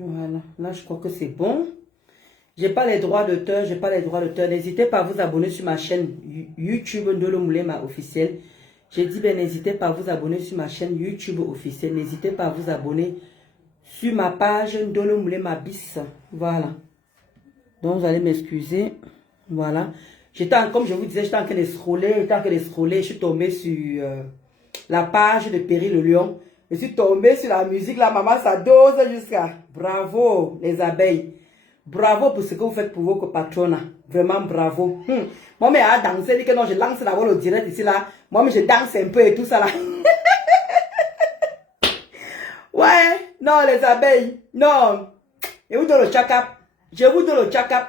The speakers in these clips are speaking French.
Voilà, là je crois que c'est bon. J'ai pas les droits d'auteur, j'ai pas les droits d'auteur. N'hésitez pas à vous abonner sur ma chaîne YouTube Ndolo Moulema officielle. J'ai dit, ben n'hésitez pas à vous abonner sur ma chaîne YouTube officielle. N'hésitez pas à vous abonner sur ma page Ndolo Moulema bis. Voilà. Donc vous allez m'excuser. Voilà. Comme je vous disais, j'étais en train de scroller, je suis tombée sur la page de Perry le Lion. Je suis tombée sur la musique, la maman, ça dose jusqu'à... Bravo, les abeilles. Bravo pour ce que vous faites pour vos patrons. Vraiment, bravo. Moi, mais à danser, dit que non, je lance d'abord le direct ici, là. Moi, mais je danse un peu et tout ça, là. Ouais, non, les abeilles. Non. Et vous donne le check-up. Je vous donne le check-up.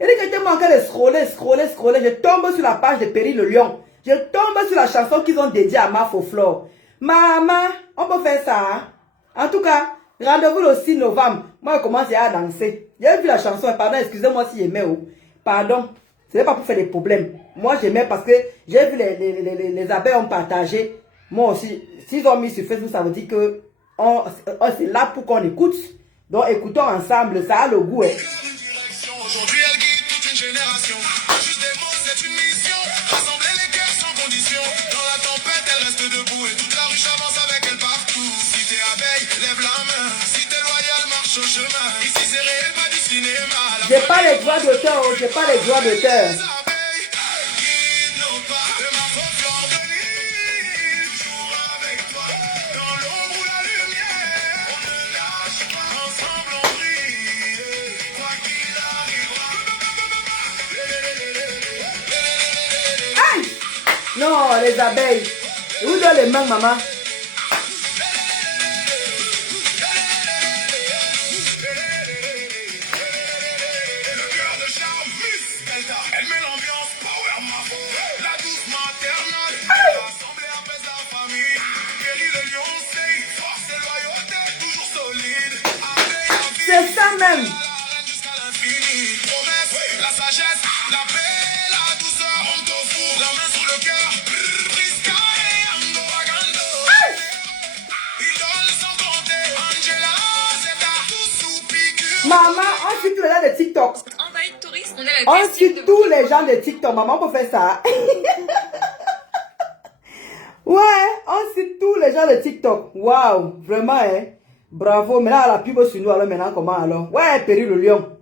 Et dès que j'étais en train de scroller, je tombe sur la page de Perry le Lion. Je tombe sur la chanson qu'ils ont dédiée à ma Flore. Maman, on peut faire ça. Hein? En tout cas, rendez-vous le 6 novembre. Moi, je commence à danser. J'ai vu la chanson. Pardon, excusez-moi si j'aimais. Pardon. Ce n'est pas pour faire des problèmes. Moi, j'aimais parce que j'ai vu les abeilles ont partagé. Moi aussi, s'ils ont mis sur Facebook, ça veut dire que c'est là pour qu'on écoute. Donc, écoutons ensemble. Ça a le goût. Hein. Aujourd'hui, elle guide toute une génération. Juste des mots, c'est une mission. Rassembler les cœurs sans condition. Dans la tempête, elle reste debout. Et toute la rue avance avec elle partout. Si t'es abeille, lève la main. Si t'es loyal, marche au chemin. Ici, c'est réel, pas du cinéma. J'ai pas les droits d'auteur, j'ai pas les droits d'auteur. Non, les abeilles. Où sont les mains, maman? C'est ça même. La sagesse, la paix, la douceur, on te fout la main sur le cœur. Maman, on suit tous les gens de TikTok. On suit tous les gens de TikTok. Maman, on peut faire ça. Ouais, on suit tous les gens de TikTok. Waouh, vraiment, hein. Bravo. Maintenant, la pub sur nous, alors maintenant, comment alors? Ouais, Perry le Lion.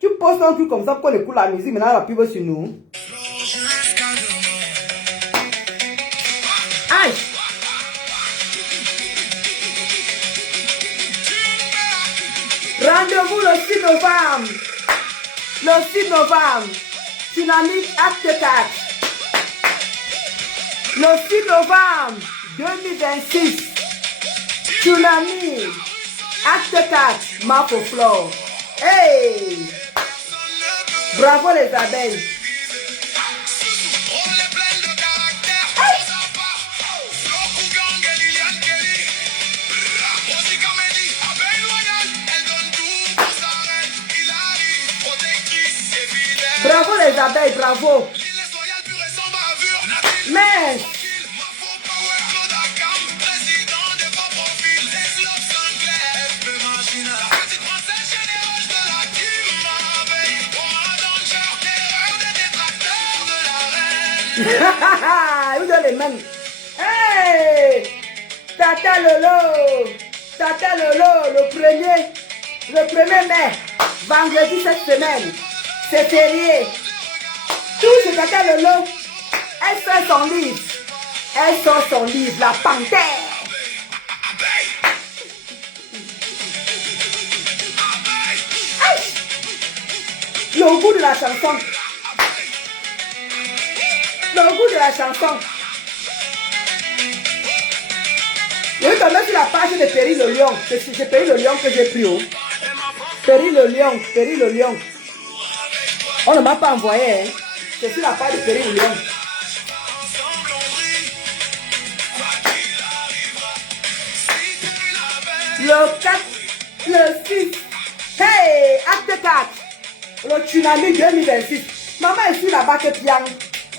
Tu postes un truc comme ça pour qu'on écoute la musique. Maintenant, la pub sur nous. Aïe. Rendez-vous le 6 novembre. Le 6 novembre. Tsunami Acte 4. Le 6 novembre 2026. Tsunami Acte 4. Ma Flore. Hey! Bravo les abeilles. Bravo les abeilles, bravo. Mais vous avez les mêmes. Hey! Tata Lolo. Tata Lolo, le 1er mai, vendredi cette semaine. C'est férié. Tout ce Tata Lolo, elle sort son livre. Elle sort son livre, La Panthère. Le goût de la chanson. Le goût de la chanson. Je vais tomber sur la page de Perry le Lion. C'est Perry le Lion que j'ai pris. Perry le Lion, Perry le Lion. On ne m'a pas envoyé. Hein. C'est sur la page de Perry le Lion. Le 4, le 6. Hey, acte 4. Le tsunami 2026. Maman est sur la bac piano.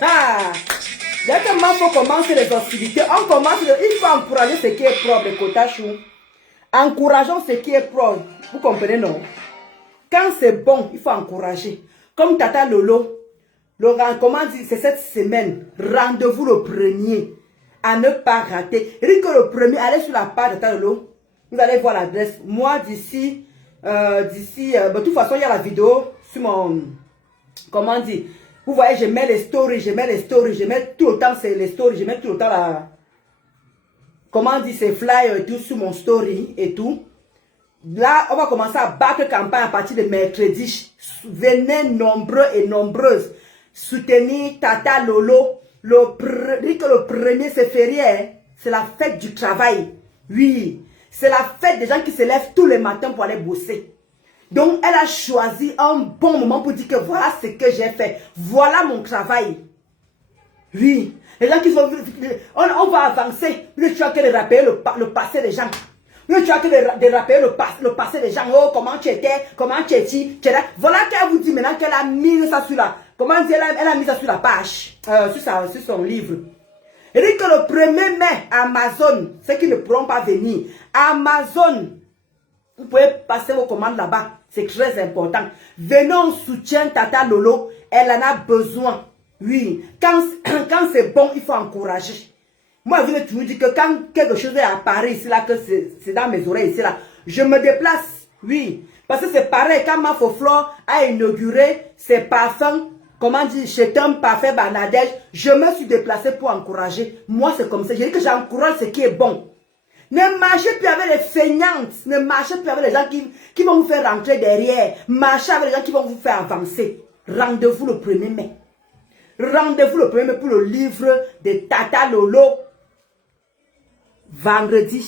Ah. Dès que il faut commencer les hostilités, on commence, il faut encourager ce qui est propre, le Kotachou. Encourageons ce qui est proche. Vous comprenez, non? Quand c'est bon, il faut encourager. Comme Tata Lolo, comment dire, c'est cette semaine, rendez-vous le premier, à ne pas rater. Et dit que le premier, allez sur la page de Tata Lolo, vous allez voir l'adresse. Moi, d'ici, de toute façon, il y a la vidéo sur mon, comment dire, vous voyez, je mets les stories, je mets tout le temps, c'est les stories, je mets tout le temps la, comment dire, ces flyers et tout sur mon story et tout. Là, on va commencer à battre campagne à partir de mercredi. Venez nombreux et nombreuses soutenir Tata Lolo. Dit que le premier, c'est férié. Hein? C'est la fête du travail. Oui, c'est la fête des gens qui se lèvent tous les matins pour aller bosser. Donc, elle a choisi un bon moment pour dire que voilà ce que j'ai fait. Voilà mon travail. Oui, les gens qui sont... On va avancer. Tu vois que de rappeler le passé des gens. Tu vois que de rappeler le passé des gens. Oh, comment tu étais, comment tu étais. Voilà qu'elle vous dit maintenant qu'elle a mis ça sur la... Comment dire, elle a mis ça sur la page. Sur son livre. Elle dit que le 1er mai, Amazon, ceux qui ne pourront pas venir, Amazon, vous pouvez passer vos commandes là-bas. C'est très important. Venez, on soutient Tata Lolo. Elle en a besoin. Oui. Quand c'est bon, il faut encourager. Moi, je vais toujours dire que quand quelque chose est à Paris, ici, là, que c'est dans mes oreilles, ici, là, je me déplace. Oui. Parce que c'est pareil, quand Mafoflore a inauguré ses parfums, comment dire, chez un parfait Banadège, je me suis déplacé pour encourager. Moi, c'est comme ça. Je dis que j'encourage ce qui est bon. Ne marchez plus avec les feignantes. Ne marchez plus avec les gens qui vont vous faire rentrer derrière. Marchez avec les gens qui vont vous faire avancer. Rendez-vous le 1er mai. Rendez-vous le 1er mai pour le livre de Tata Lolo. Vendredi,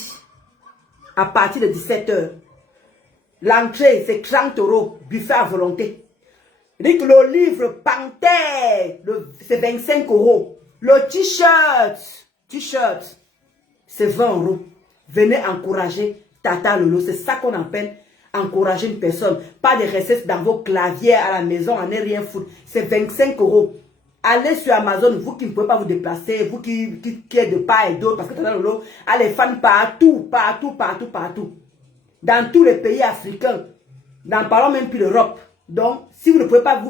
à partir de 17 h. L'entrée, c'est 30 €. Buffet à volonté. Dit que le livre Panthère, c'est 25 €. Le t-shirt, c'est 20 €. Venez encourager Tata Lolo. C'est ça qu'on appelle encourager une personne. Pas de recettes dans vos claviers à la maison, à ne rien foutre. C'est 25 €. Allez sur Amazon, vous qui ne pouvez pas vous déplacer, vous qui êtes de part et d'autre, parce que Tata Lolo a les fans partout. Dans tous les pays africains. Parlons même plus d'Europe. Donc, si vous ne pouvez pas,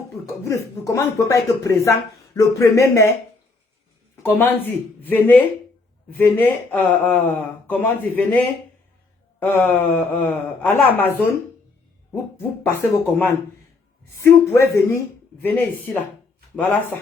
comment vous ne pouvez pas être présent le 1er mai, comment dire, venez à l'Amazon, vous passez vos commandes. Si vous pouvez venir, venez ici là. Voilà ça.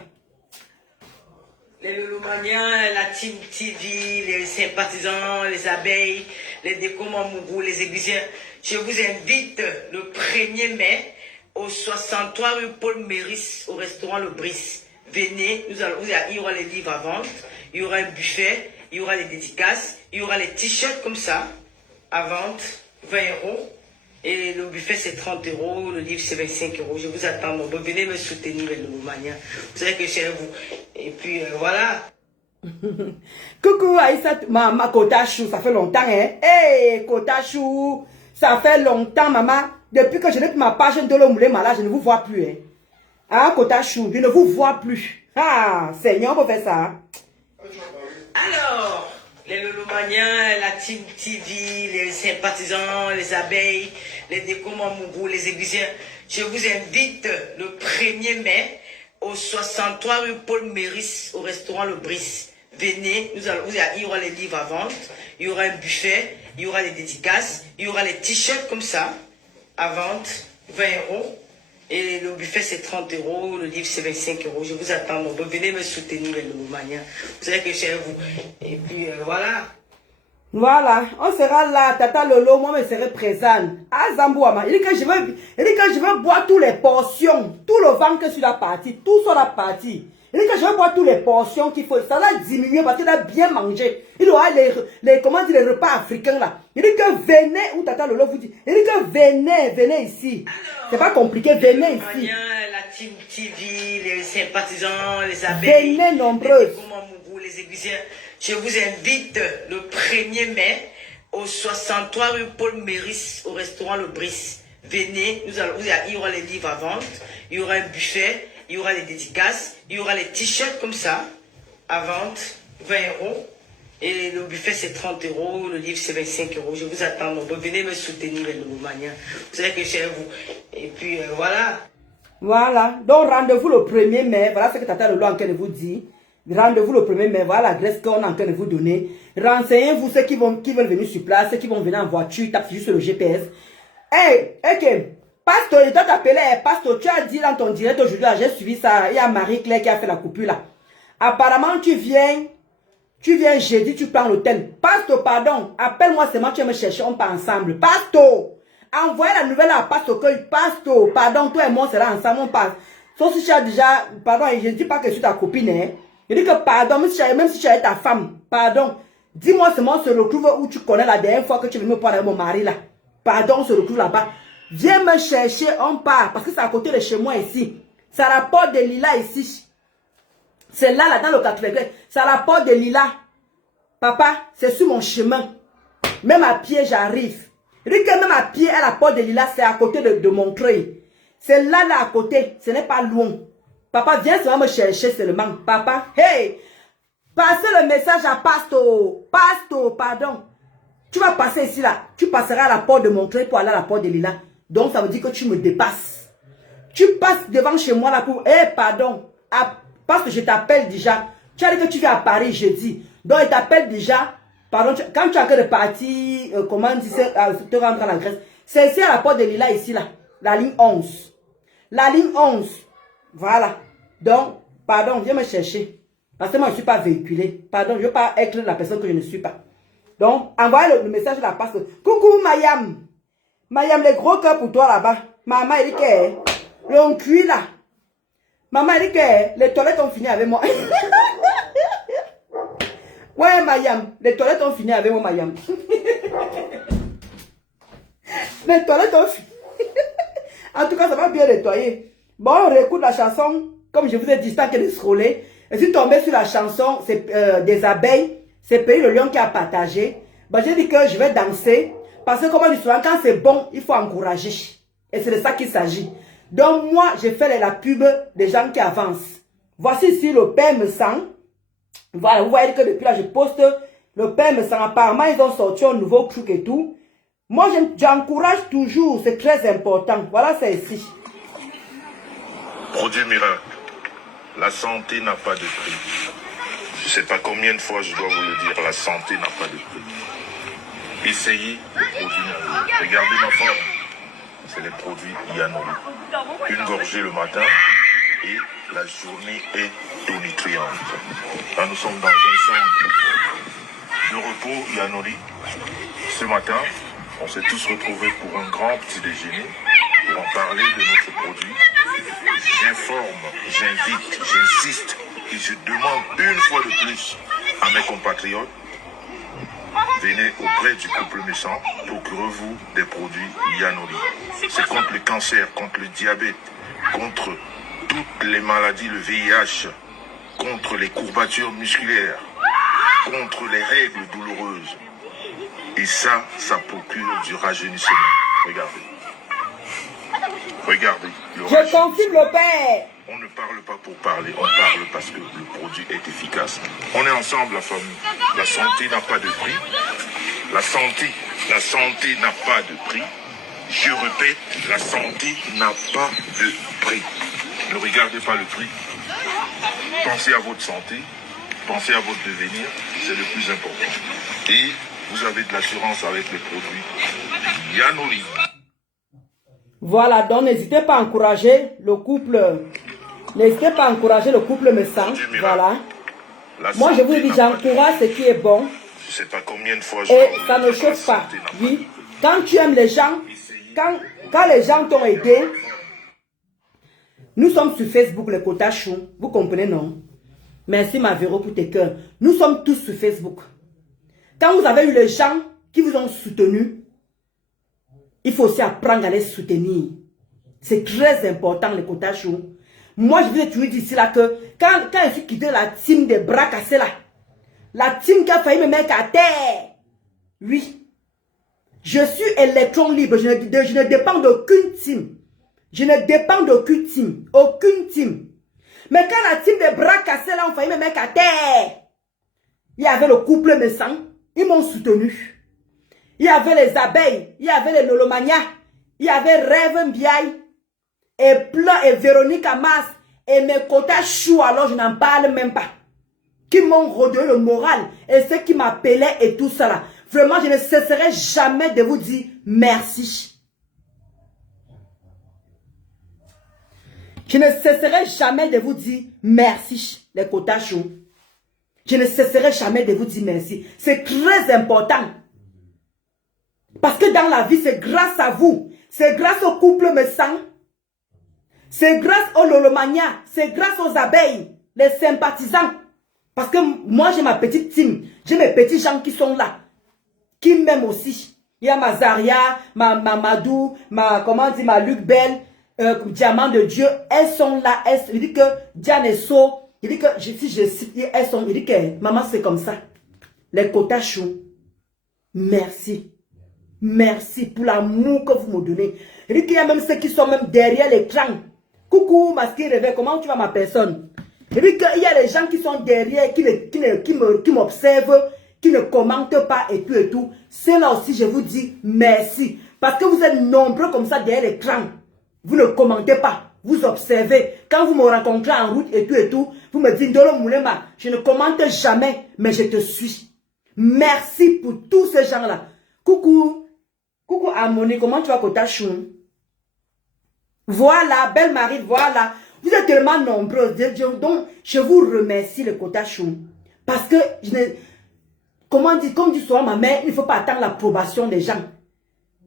Les Lolomaniens, la Team TV, les sympathisants, les abeilles, les Décomamourou, les aiguisiens, je vous invite le 1er mai au 63 rue Paul Méris, au restaurant Le Brice. Venez, il y aura les livres à vendre, il y aura un buffet, il y aura les dédicaces, il y aura les t-shirts comme ça, à vente, 20 €. Et le buffet c'est 30 €, le livre c'est 25 €. Je vous attends, bon, venez me soutenir les Lolomaniens. Vous savez que c'est vous. Et puis voilà. Coucou Aïssa, ma Kotachou, ça fait longtemps, hein? Hey, Kotachou, ça fait longtemps, maman. Depuis que je n'ai plus ma page de l'Omoulé Malade, je ne vous vois plus, hein? Ah, Kotachou, je ne vous vois plus. Ah, Seigneur, on peut faire ça. Alors, les Lolomaniens, la Team TV, les sympathisants, les abeilles, les Décomamourou, les aiguisiens, je vous invite le 1er mai au 63 rue Paul Méris, au restaurant Le Brice. Venez, il y aura les livres à vendre, il y aura un buffet, il y aura les dédicaces, il y aura les t-shirts comme ça, à vente, 20 €. Et le buffet c'est 30 €, le livre c'est 25 €. Je vous attends, bon, venez me soutenir les Lolomaniens. Vous savez que c'est vous. Et puis voilà. Voilà, on sera là, Tata Lolo, moi je serai présente. Ah, Zambouama, il dit que je veux boire toutes les portions, tout le ventre sur la partie, tout sur la partie. Il dit que je veux boire toutes les portions qu'il faut, ça va diminuer parce qu'il a bien mangé. Il aura les repas africains là. Il dit que venez, où Tata Lolo vous dit, il dit que venez ici. C'est pas compliqué, venez ici. La Team TV, les sympathisants, les abeilles, venez nombreux. Les aiguisiens, je vous invite le 1er mai au 63 rue Paul Méris, au restaurant Le Brice. Venez, il y aura les livres à vendre, il y aura un buffet, il y aura les dédicaces, il y aura les t-shirts comme ça, à vente, 20 €. Et le buffet, c'est 30 €. Le livre, c'est 25 €. Je vous attends. Donc, venez me soutenir, les Lomaniens. Vous savez que c'est vous. Et puis, voilà. Voilà. Donc, rendez-vous le 1er mai. Voilà ce que Tata Lolo est en train de vous dire. Rendez-vous le 1er mai. Voilà l'adresse qu'on est en train de vous donner. Renseignez-vous ceux qui veulent venir sur place, ceux qui vont venir en voiture. Tapez juste sur le GPS. Hey, ok. Pasteur, il doit t'appeler. Pasteur, tu as dit dans ton direct aujourd'hui, j'ai suivi ça. Il y a Marie-Claire qui a fait la coupure là. Apparemment, tu viens jeudi, tu prends l'hôtel. Pasteur, pardon, appelle-moi seulement, tu vas me chercher, on part ensemble. Pasteur, envoyez la nouvelle à Pasteur, Pasteur, pardon, toi et moi, on sera ensemble, on part. Sauf si tu as déjà, pardon, je ne dis pas que je suis ta copine, hein. Je dis que pardon, même si tu es ta femme, pardon, dis-moi seulement, on se retrouve où tu connais la dernière fois que tu es venu me prendre avec mon mari là. Pardon, on se retrouve là-bas. Viens me chercher, on part, parce que c'est à côté de chez moi ici. C'est à la porte de Lila ici. C'est là, dans le 80. C'est à la porte de Lila. Papa, c'est sur mon chemin. Même à pied, j'arrive. Je dis que même à pied, à la porte de Lila, c'est à côté de Montreuil. C'est là à côté. Ce n'est pas loin. Papa, viens seulement me chercher seulement. Papa, hey! Passez le message à Pasto. Pasto, pardon. Tu vas passer ici, là. Tu passeras à la porte de Montreuil pour aller à la porte de Lila. Donc, ça veut dire que tu me dépasses. Tu passes devant chez moi, là, pour... Eh, pardon. Parce que je t'appelle déjà. Tu as dit que tu viens à Paris jeudi. Donc, il t'appelle déjà. Pardon, quand tu as que de partir, comment dire, te rendre à la Grèce. C'est ici à la porte de Lila, ici, là. La ligne 11. La ligne 11. Voilà. Donc, pardon, viens me chercher. Parce que moi, je ne suis pas véhiculé. Pardon, je ne veux pas être la personne que je ne suis pas. Donc, envoyez le message de la passe. Coucou, Mayam. Mayam, les gros cœurs pour toi là-bas. Maman, elle dit que l'on cuit là. Maman, elle dit que les toilettes ont fini avec moi. Ouais, Mayam, les toilettes ont fini avec moi, Mayam. Les toilettes ont fini. En tout cas, ça va bien nettoyer. Bon, on réécoute la chanson. Comme je vous ai dit, tant qu'elle est scrollée. Je suis tombée sur la chanson des abeilles. C'est Pays le Lion qui a partagé. Ben, j'ai dit que je vais danser. Parce que comme on dit souvent, quand c'est bon, il faut encourager. Et c'est de ça qu'il s'agit. Donc moi, j'ai fait la pub des gens qui avancent. Voici ici le Père me sent. Voilà, vous voyez que depuis là, je poste le Père me sent. Apparemment, ils ont sorti un nouveau truc et tout. Moi, j'encourage toujours. C'est très important. Voilà, c'est ici. Produit miracle. La santé n'a pas de prix. Je ne sais pas combien de fois je dois vous le dire. La santé n'a pas de prix. Essayez les produits Yanoli. Regardez ma forme. C'est les produits Yanoli. Une gorgée le matin et la journée est tonitruante. Là, nous sommes dans un centre de repos Yanoli. Ce matin, on s'est tous retrouvés pour un grand petit déjeuner pour en parler de notre produit. J'informe, j'invite, j'insiste et je demande une fois de plus à mes compatriotes, venez auprès du couple méchant, procurez-vous des produits Yanoli. C'est contre le cancer, contre le diabète, contre toutes les maladies, le VIH, contre les courbatures musculaires, contre les règles douloureuses. Et ça procure du rajeunissement. Regardez. Regardez. Je confirme le Père. On ne parle pas pour parler, on parle parce que le produit est efficace. On est ensemble, la famille. La santé n'a pas de prix. La santé n'a pas de prix. Je répète, la santé n'a pas de prix. Ne regardez pas le prix. Pensez à votre santé, pensez à votre devenir, c'est le plus important. Et vous avez de l'assurance avec les produits Yanoli. Voilà, donc n'hésitez pas à encourager le couple. N'hésitez pas à encourager le couple me sent. Voilà. Moi, je vous dis, j'encourage ce qui est bon. Je sais pas combien de fois et ça ne chauffe pas. Oui. Quand tu aimes les gens, quand les gens t'ont aidé, nous sommes sur Facebook, les quotas chou. Vous comprenez, non? Merci, ma Véro, pour tes cœurs. Nous sommes tous sur Facebook. Quand vous avez eu les gens qui vous ont soutenu, il faut aussi apprendre à les soutenir. C'est très important, les quotas chou. Moi, je vous ai toujours dit ici là que quand je suis quitté la team des bras cassés là, la team qui a failli me mettre à terre, oui, je suis électron libre, je ne dépends d'aucune team. Je ne dépends d'aucune team, aucune team. Mais quand la team des bras cassés là ont failli me mettre à terre, il y avait le couple Messang, ils m'ont soutenu. Il y avait les abeilles, il y avait les Nolomania, il y avait Rêve Mbiaï, et plein, et Véronique Amas, et mes quotas chou, alors je n'en parle même pas. Qui m'ont redonné le moral, et ceux qui m'appelaient et tout ça. Vraiment, je ne cesserai jamais de vous dire merci. Je ne cesserai jamais de vous dire merci, les quotas chou. Je ne cesserai jamais de vous dire merci. C'est très important. Parce que dans la vie, c'est grâce à vous. C'est grâce au couple Messang. C'est grâce au Lolomania. C'est grâce aux abeilles, les sympathisants. Parce que moi, j'ai ma petite team. J'ai mes petits gens qui sont là. Qui m'aiment aussi. Il y a ma Zaria, ma Madou, ma Luc Belle, Diamant de Dieu. Elles sont là. Il dit que Diane et So. Il dit que si je cite, elles sont. Il dit que maman, c'est comme ça. Les quotas chauds. Merci. Merci pour l'amour que vous me donnez. Il dit qu'il y a même ceux qui sont même derrière l'écran. Coucou, masqué réveil, comment tu vas ma personne? Il dit qu'il y a les gens qui sont derrière, qui m'observent, qui ne commentent pas et tout et tout. C'est là aussi, je vous dis merci. Parce que vous êtes nombreux comme ça derrière l'écran. Vous ne commentez pas, vous observez. Quand vous me rencontrez en route et tout, vous me dites, Ndolo Moulema, je ne commente jamais, mais je te suis. Merci pour tous ces gens-là. Coucou. Coucou Amoni, comment tu vas Kota Chou? Voilà, belle Marie, voilà. Vous êtes tellement nombreux. Donc, je vous remercie le Kota Chou. Parce que, comme dit souvent ma mère, il ne faut pas attendre l'approbation des gens.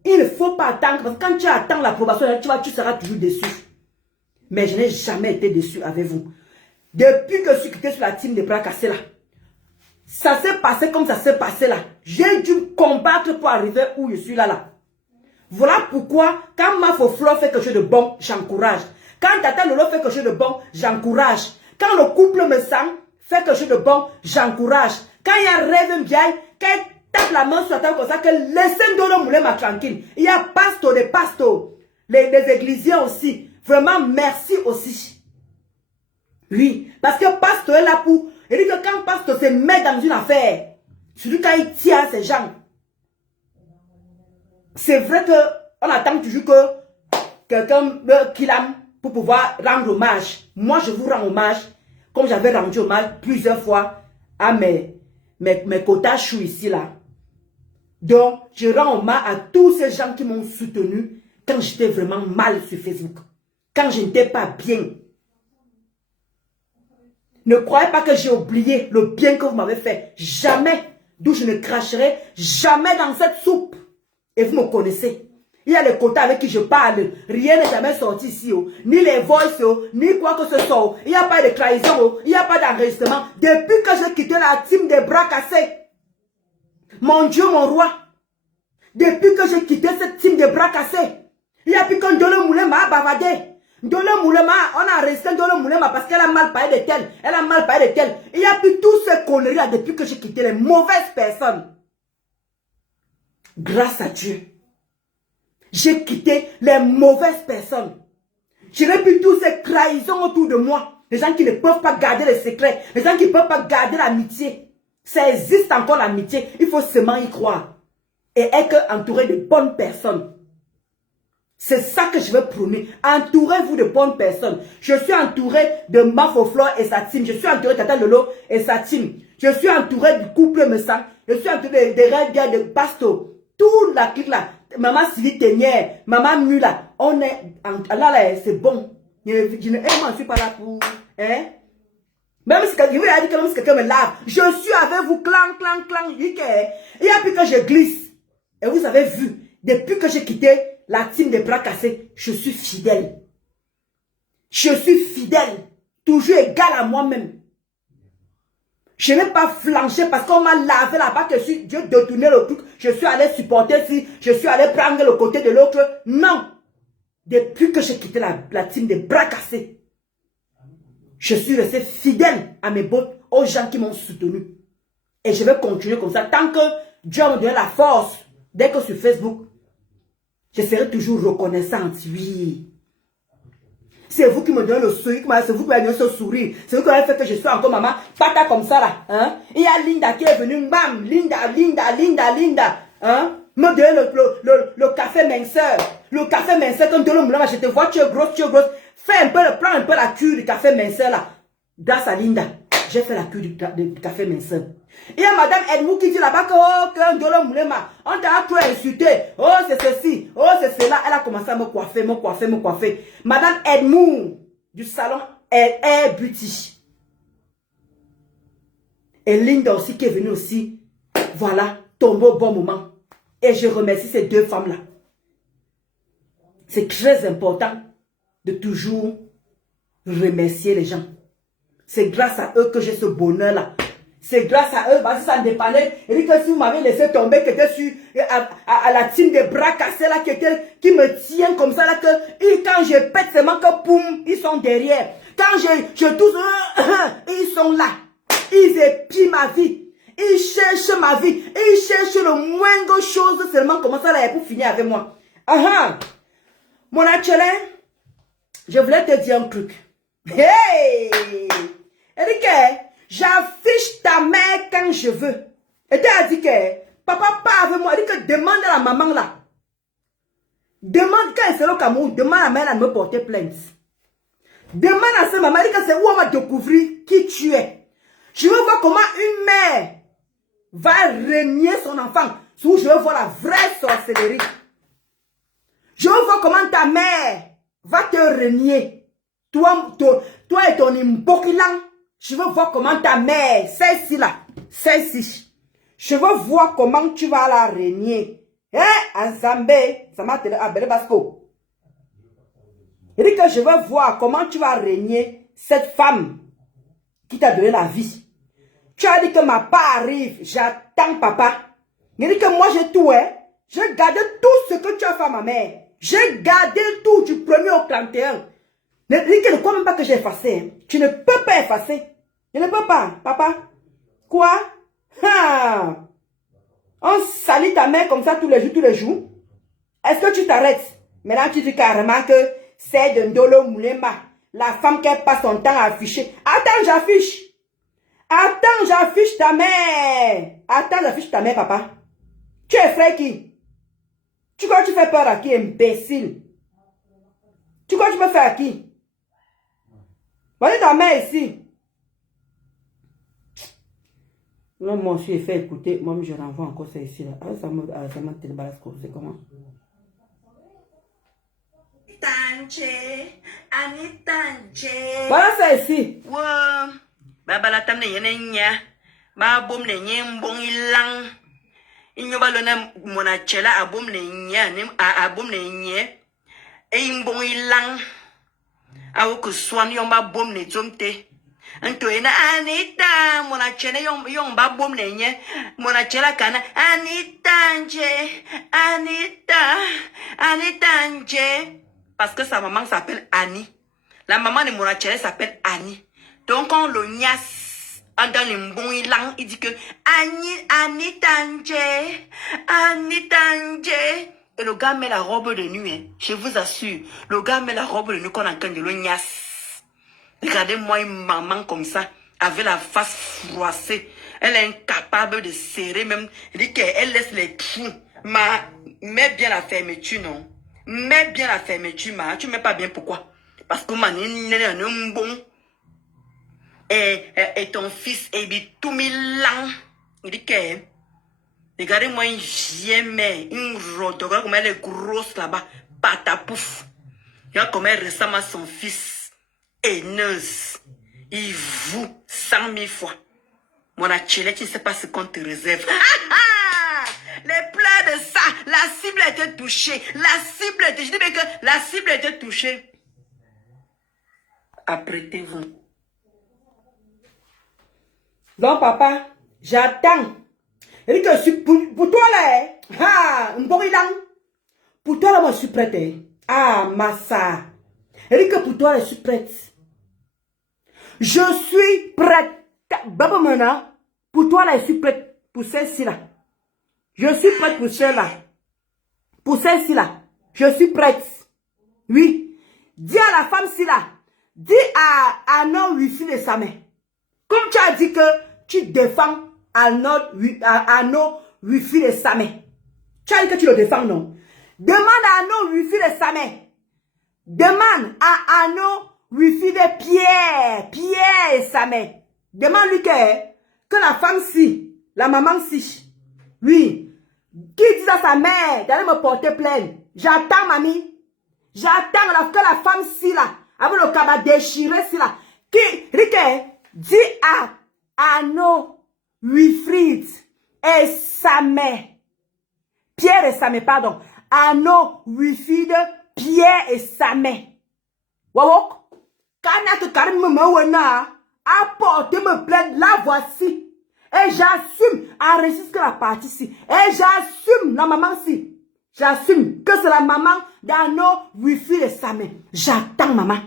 Il ne faut pas attendre, parce que quand tu attends l'approbation, tu seras toujours déçu. Mais je n'ai jamais été déçu avec vous. Depuis que je suis quitté sur la team de bras cassés là, ça s'est passé comme ça s'est passé là. J'ai dû combattre pour arriver où je suis là. Voilà pourquoi, quand ma Foflo fait quelque chose de bon, j'encourage. Quand Tata Lolo fait quelque chose de bon, j'encourage. Quand le couple Messang fait quelque chose de bon, j'encourage. Quand il y a Rêve Mbiaï, quand il tape la main sur la table comme ça, que laissez Ndolo Moulema tranquille. Il y a des pastos, les églisiens aussi. Vraiment, merci aussi. Oui, parce que pasteur est là pour... Il dit que quand pasteur se met dans une affaire, surtout quand il tient à ces gens, c'est vrai qu'on attend toujours que quelqu'un me killame pour pouvoir rendre hommage. Moi, je vous rends hommage, comme j'avais rendu hommage plusieurs fois à mes quotas chou ici, là. Donc, je rends hommage à tous ces gens qui m'ont soutenu quand j'étais vraiment mal sur Facebook. Quand je n'étais pas bien. Ne croyez pas que j'ai oublié le bien que vous m'avez fait. Jamais. D'où je ne cracherai jamais dans cette soupe. Et vous me connaissez. Il y a les quotas avec qui je parle. Rien n'est jamais sorti ici. Oh. Ni les voices, oh, ni quoi que ce soit. Oh. Il n'y a pas de trahison. Oh. Il n'y a pas d'enregistrement. Depuis que j'ai quitté la team des bras cassés. Mon Dieu, mon roi. Depuis que j'ai quitté cette team des bras cassés. Il n'y a plus qu'un Ndolo Moulema à bavader. Ndolo Moulema, on a resté Ndolo Moulema parce qu'elle a mal parlé de tel. Elle a mal parlé de tel. Il n'y a plus toutes ces conneries là depuis que j'ai quitté les mauvaises personnes. Grâce à Dieu. J'ai quitté les mauvaises personnes. Je n'ai plus toutes ces trahisons autour de moi. Les gens qui ne peuvent pas garder les secrets. Les gens qui ne peuvent pas garder l'amitié. Ça existe encore l'amitié. Il faut seulement y croire. Et être entouré de bonnes personnes. C'est ça que je veux prôner. Entourez-vous de bonnes personnes. Je suis entouré de Mafoflor et sa team. Je suis entouré de Tata Lolo et sa team. Je suis entouré du couple Messang. Je suis entouré des rêves de Pasto. Toute la clique là. Maman Sylvie Tenière, Maman Mula. On est... Là, c'est bon. Je ne suis pas là pour... Hein? Même si quelqu'un me lave. Je suis avec vous. Clang, clang, clang. Il y a plus que je glisse. Et vous avez vu. Depuis que j'ai quitté la team des bras cassés, je suis fidèle. Je suis fidèle. Toujours égal à moi-même. Je n'ai pas flanché parce qu'on m'a lavé là-bas que si Dieu détournait le truc, je suis allé supporter si, je suis allé prendre le côté de l'autre. Non. Depuis que j'ai quitté la team des bras cassés, je suis resté fidèle à mes bottes, aux gens qui m'ont soutenu. Et je vais continuer comme ça. Tant que Dieu me donne la force, dès que sur Facebook, je serai toujours reconnaissante, oui. C'est vous qui me donnez le sourire, c'est vous qui m'avez donné ce sourire. C'est vous qui avez fait que je suis encore maman. Pata comme ça là. Hein? Il y a Linda qui est venue. Bam, Linda. Hein? Me donner le café minceur. Le café minceur, quand je te vois, tu es grosse. Prends un peu la cure du café minceur là. Grâce à Linda, j'ai fait la cure du café minceur. Il y a madame Edmou qui dit là-bas que, oh, que Ndolo Moulema, on t'a tout insulté. Oh, c'est ceci, oh, c'est cela. Elle a commencé à me coiffer. Madame Edmou, du salon Air Beauty. Et Linda aussi qui est venue aussi. Voilà, tombé au bon moment. Et je remercie ces deux femmes-là. C'est très important de toujours remercier les gens. C'est grâce à eux que j'ai ce bonheur-là. C'est grâce à eux, parce que ça me dépendait. Et dit que si vous m'avez laissé tomber, que j'étais sur à la team des bras cassés là, qui me tient comme ça là, que quand je pète seulement que poum, ils sont derrière. Quand je tousse, ils sont là. Ils épient ma vie. Ils cherchent ma vie. Ils cherchent le moindre chose seulement comme ça là pour finir avec moi. Mon achelin, je voulais te dire un truc. Hey! Eric, j'affiche ta mère quand je veux. Et tu as dit que papa pas avec moi. Eric, demande à la maman là. Demande quand elle sera au Cameroun. Demande à la mère de me porter plainte. Demande à sa maman. Eric, c'est où on va découvrir qui tu es. Je veux voir comment une mère va renier son enfant. Je veux voir la vraie sorcellerie. Je veux voir comment ta mère va te renier. Toi et ton imbokilang. Je veux voir comment ta mère, celle-ci là, celle-ci. Je veux voir comment tu vas la renier. Ensemble, ça m'a télé à Belebasco. Il dit que je veux voir comment tu vas renier cette femme qui t'a donné la vie. Tu as dit que ma part arrive, j'attends papa. Il dit que moi j'ai tout, j'ai gardé tout ce que tu as fait à ma mère. J'ai gardé tout du 1er au 31. Ne crois même pas que j'ai effacé. Tu ne peux pas effacer. Je ne peux pas, papa. Quoi? On salit ta mère comme ça tous les jours. Est-ce que tu t'arrêtes? Maintenant, tu dis carrément que c'est de Ndolo Moulema. La femme qui passe son temps à afficher. Attends, j'affiche. Attends, j'affiche ta mère. Attends, j'affiche ta mère, papa. Tu es frère qui? Tu crois que tu fais peur à qui, imbécile? Tu crois que tu peux faire à qui? Voyez ta mère ici. Là, moi aussi, j'ai fait écouter. Moi, je renvoie encore ça ici. Là. Ça m'a télébalance. C'est comment? Voilà ça ici. Wow. Baba la tam ne yene nya. Ba bom ne nye mbong ilang. Inyo ba lona mona chela abom ne nya ne abom ne nye. E mbong ilang. Awo ku swan yon ba bom ne zomte. Anto ena Anita mona chene yon ba bom ne nye. Mona chela kana Anita nje. Parce que sa maman s'appelle Annie. La maman de Mona Chele s'appelle Annie. Donc on le niasse dans le bon ilang, il dit que Anita nje. Et le gars met la robe de nuit, hein. Je vous assure. Le gars met la robe de nuit qu'on entend de le niasse. Regardez-moi une maman comme ça, avec la face froissée. Elle est incapable de serrer même. Il dit qu'elle laisse les trous. Mets bien la fermeture, non? Mets bien la fermeture, tu mets pas bien, pourquoi? Parce que man, bon. Et ton fils est tout milan. Il dit que, regardez-moi une vieille mère, une rote, regarde comme elle est grosse là-bas, patapouf. Regarde comme elle ressemble à son fils, haineuse. Il vous 100 000 fois. Mon achélé, tu ne sais pas ce qu'on te réserve. Les pleurs de ça, la cible a été touchée. Je dis bien que la cible a été touchée. Apprêtez-vous. Donc, papa, j'attends. Et que pour toi là, pour toi là, moi je suis prête. Ah, Massa. Et que pour toi là, je suis prête. Je suis prête. Baba Mena, pour toi là, je suis prête. Pour celle-ci là. Je suis prête pour celle-là. Pour celle-ci là. Je suis prête. Oui. dis à la femme-ci là, dis à non wifi de sa mère. Comme tu as dit que tu défends à non wifi de sa mère. Tu as dit que tu le défends, non? Demande à non wifi de sa mère. Demande à non wifi de Pierre et sa mère. Demande-lui que la femme-ci, la maman-ci, oui, qui dit à sa mère d'aller me porter plainte. J'attends, mamie. J'attends que la femme-ci, là, avec le cabas déchiré, si là, qui, dit à nos Wilfried et sa mère, Pierre et sa mère, pardon, à nos Wilfried, Pierre et sa mère. Wawok, quand Karim me apporte me plainte, la voici. Et j'assume, enregistre la partie ici. Et j'assume, la maman-ci. J'assume que c'est la maman d'Ano Wifi de sa mère. J'attends, maman.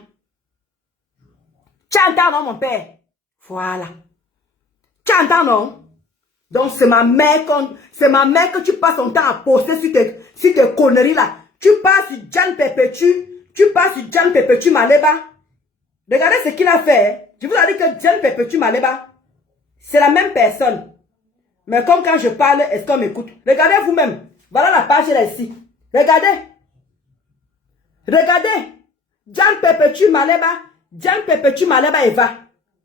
Tu entends, non, mon père? Voilà. Tu entends, non? Donc, c'est ma mère que tu passes ton temps à poster sur tes conneries là. Tu passes sur Jan Perpetu Maleba. Regardez ce qu'il a fait. Je vous ai dit que Jan Perpetu Maleba, c'est la même personne. Mais comme quand je parle, est-ce qu'on m'écoute? Regardez vous-même. Voilà la page là ici. Regardez. Regardez. Jan Perpetu Maleba Eva.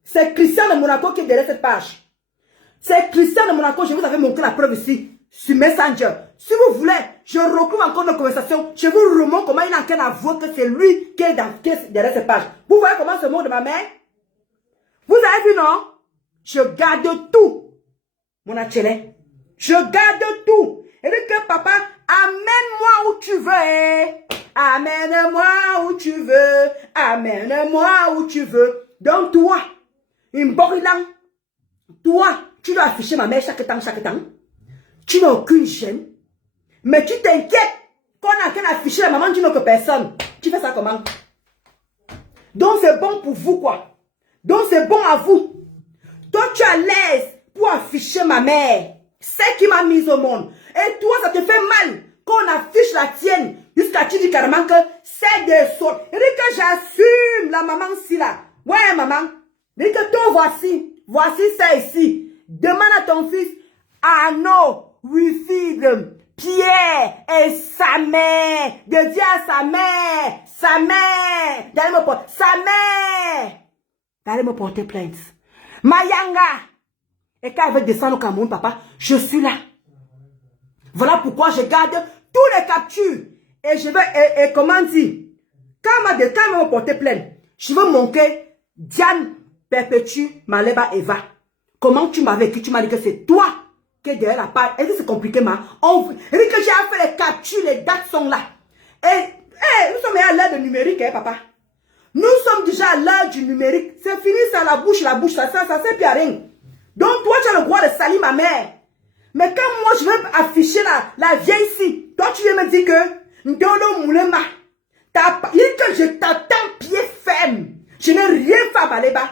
C'est Christian de Monaco qui est derrière cette page. C'est Christian de Monaco. Je vous avais montré la preuve ici. Sur Messenger. Si vous voulez, je retrouve encore nos conversations. Je vous remontre comment il a encore avoué que c'est lui qui est derrière cette page. Vous voyez comment ce mot de ma mère? Vous avez vu, non? Je garde tout. Mon attelé. Je garde tout. Et dit que papa, amène-moi où tu veux. Amène-moi où tu veux. Amène-moi où tu veux. Donc toi, une borilan, toi, tu dois afficher ma mère chaque temps. Tu n'as aucune gêne. Mais tu t'inquiètes qu'on a qu'à afficher la maman d'une autre personne. Tu fais ça comment? Donc c'est bon pour vous quoi. Donc c'est bon à vous. Toi tu es à l'aise pour afficher ma mère. C'est qui m'a mise au monde. Et toi ça te fait mal qu'on affiche la tienne. Jusqu'à tu dis carrément que c'est des sauts. Et dit que j'assume la maman si là. Ouais maman. Dit que toi voici ça ici. Demande à ton fils. Ah non. Wifi de Pierre et sa mère, de dire à sa mère, d'aller me porter plainte. Mayanga, et quand elle veut descendre au Cameroun, papa, je suis là. Voilà pourquoi je garde tous les captures. Et je veux, et comment dire, quand elle va me porter plainte, je veux montrer Diane Perpetu Maleba Eva. Comment tu m'as vécu, tu m'as dit que c'est toi qui est derrière la page. Est-ce que c'est compliqué, ma? Elle dit que j'ai fait les captures, les dates sont là. Et nous sommes à l'heure du numérique, hein, papa. Nous sommes déjà à l'heure du numérique. C'est fini, ça, la bouche, ça sert plus à rien. Donc, toi, tu as le droit de salir ma mère. Mais quand moi, je veux afficher la vieille ici, toi, tu viens me dire que Ndolo Moulema, il dit que je t'attends pied ferme. Je n'ai rien fait à Maleba.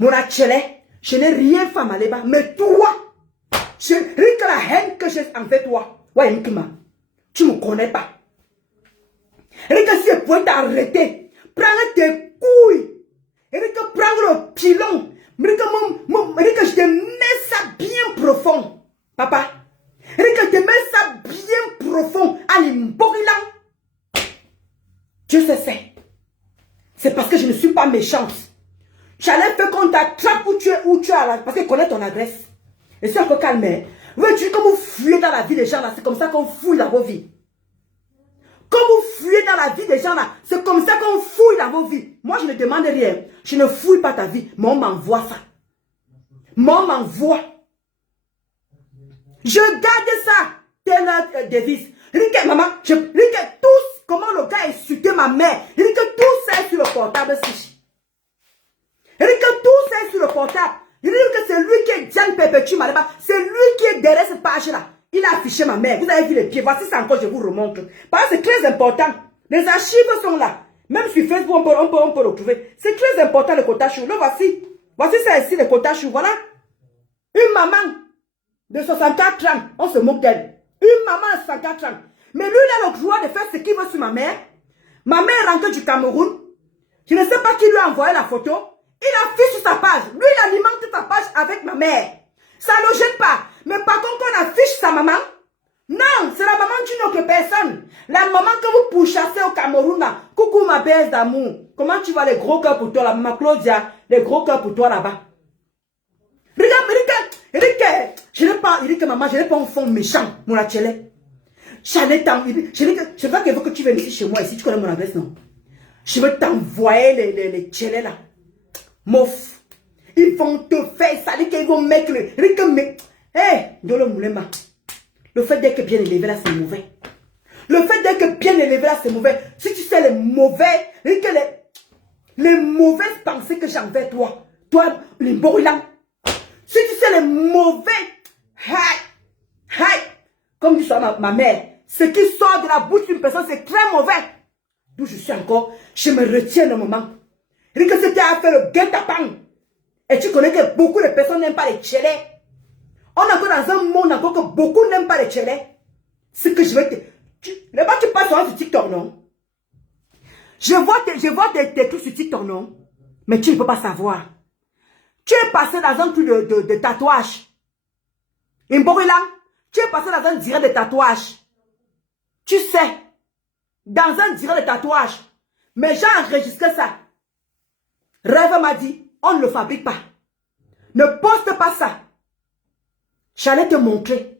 Mon atchelé, je n'ai rien fait à Maleba. Mais toi, je dis que la haine que j'ai envers toi, ouais, Nkima, tu ne me connais pas. Et que si je pouvais t'arrêter, prends tes couilles, et que prends le pilon, et que je te mets ça bien profond, papa. Et que je te mets ça bien profond, à l'imborilan. Dieu se sait. C'est parce que je ne suis pas méchante. J'allais faire qu'on t'attrape où tu es là, parce que connais ton adresse. Et c'est un peu calme. Veux-tu que vous fuyez dans la vie des gens là? C'est comme ça qu'on fouille dans vos vies. Quand vous fuyez dans la vie des gens là, c'est comme ça qu'on fouille dans vos vies. Moi, je ne demande rien. Je ne fouille pas ta vie. Mais on m'envoie ça. Moi, on m'envoie. Je garde ça. Telle devise. Il dit que maman, il dit que tous, comment le gars a insulté ma mère. Il dit que tout ça est sur le portable. Il dit que tout ça est sur le portable. Il dit que c'est lui qui est Diane Perpetu Maleba. C'est lui qui est derrière cette page-là. Il a affiché ma mère. Vous avez vu les pieds. Voici ça encore, je vous remonte. Parce que c'est très important. Les archives sont là. Même sur Facebook, on peut retrouver. C'est très important le quota chou. Là, voici. Voici ça ici, le quota chou. Voilà. Une maman de 64 ans. On se moque d'elle. Une maman de 64 ans. Mais lui, il a le droit de faire ce qu'il veut sur ma mère. Ma mère est rentrée du Cameroun. Je ne sais pas qui lui a envoyé la photo. Il affiche sur sa page. Lui, il alimente sa page avec ma mère. Ça ne le gêne pas. Mais par contre, quand on affiche sa maman, non, c'est la maman d'une autre personne. La maman que vous pourchassez au Cameroun, là. Coucou ma baisse d'amour. Comment tu vas les gros cœurs pour toi, là, maman Claudia, les gros cœurs pour toi là-bas. Regarde, je n'ai pas, il dit que maman, je n'ai pas un fond méchant, mon achélé. Je veux pas que tu viennes ici chez moi, ici, tu connais mon adresse, non? Je veux t'envoyer les tchélés là. Mof. Ils vont te faire ça, qu'ils vont mettre le. Hé, Dolo Moulema. Le fait d'être bien élevé là, c'est mauvais. Le fait d'être bien élevé là, c'est mauvais. Si tu sais les mauvais, les mauvaises pensées que j'ai envers toi, les bourrillants. Si tu sais les mauvais, comme dit ma mère, ce qui sort de la bouche d'une personne, c'est très mauvais. D'où je suis encore, je me retiens un moment. Et que c'était à faire le guet-apens. Et tu connais que beaucoup de personnes n'aiment pas les tchélés. On est encore dans un monde encore que beaucoup n'aiment pas les tchélés. Ce que je veux te... Là-bas, tu passes sur TikTok, non? Je vois tes trucs sur TikTok, non? Mais tu ne peux pas savoir. Tu es passé dans un truc de tatouage. Imborila, tu es passé dans un direct de tatouage. Tu sais. Dans un direct de tatouage. Mais j'ai enregistré ça. Rêve m'a dit, on ne le fabrique pas. Ne poste pas ça. J'allais te montrer.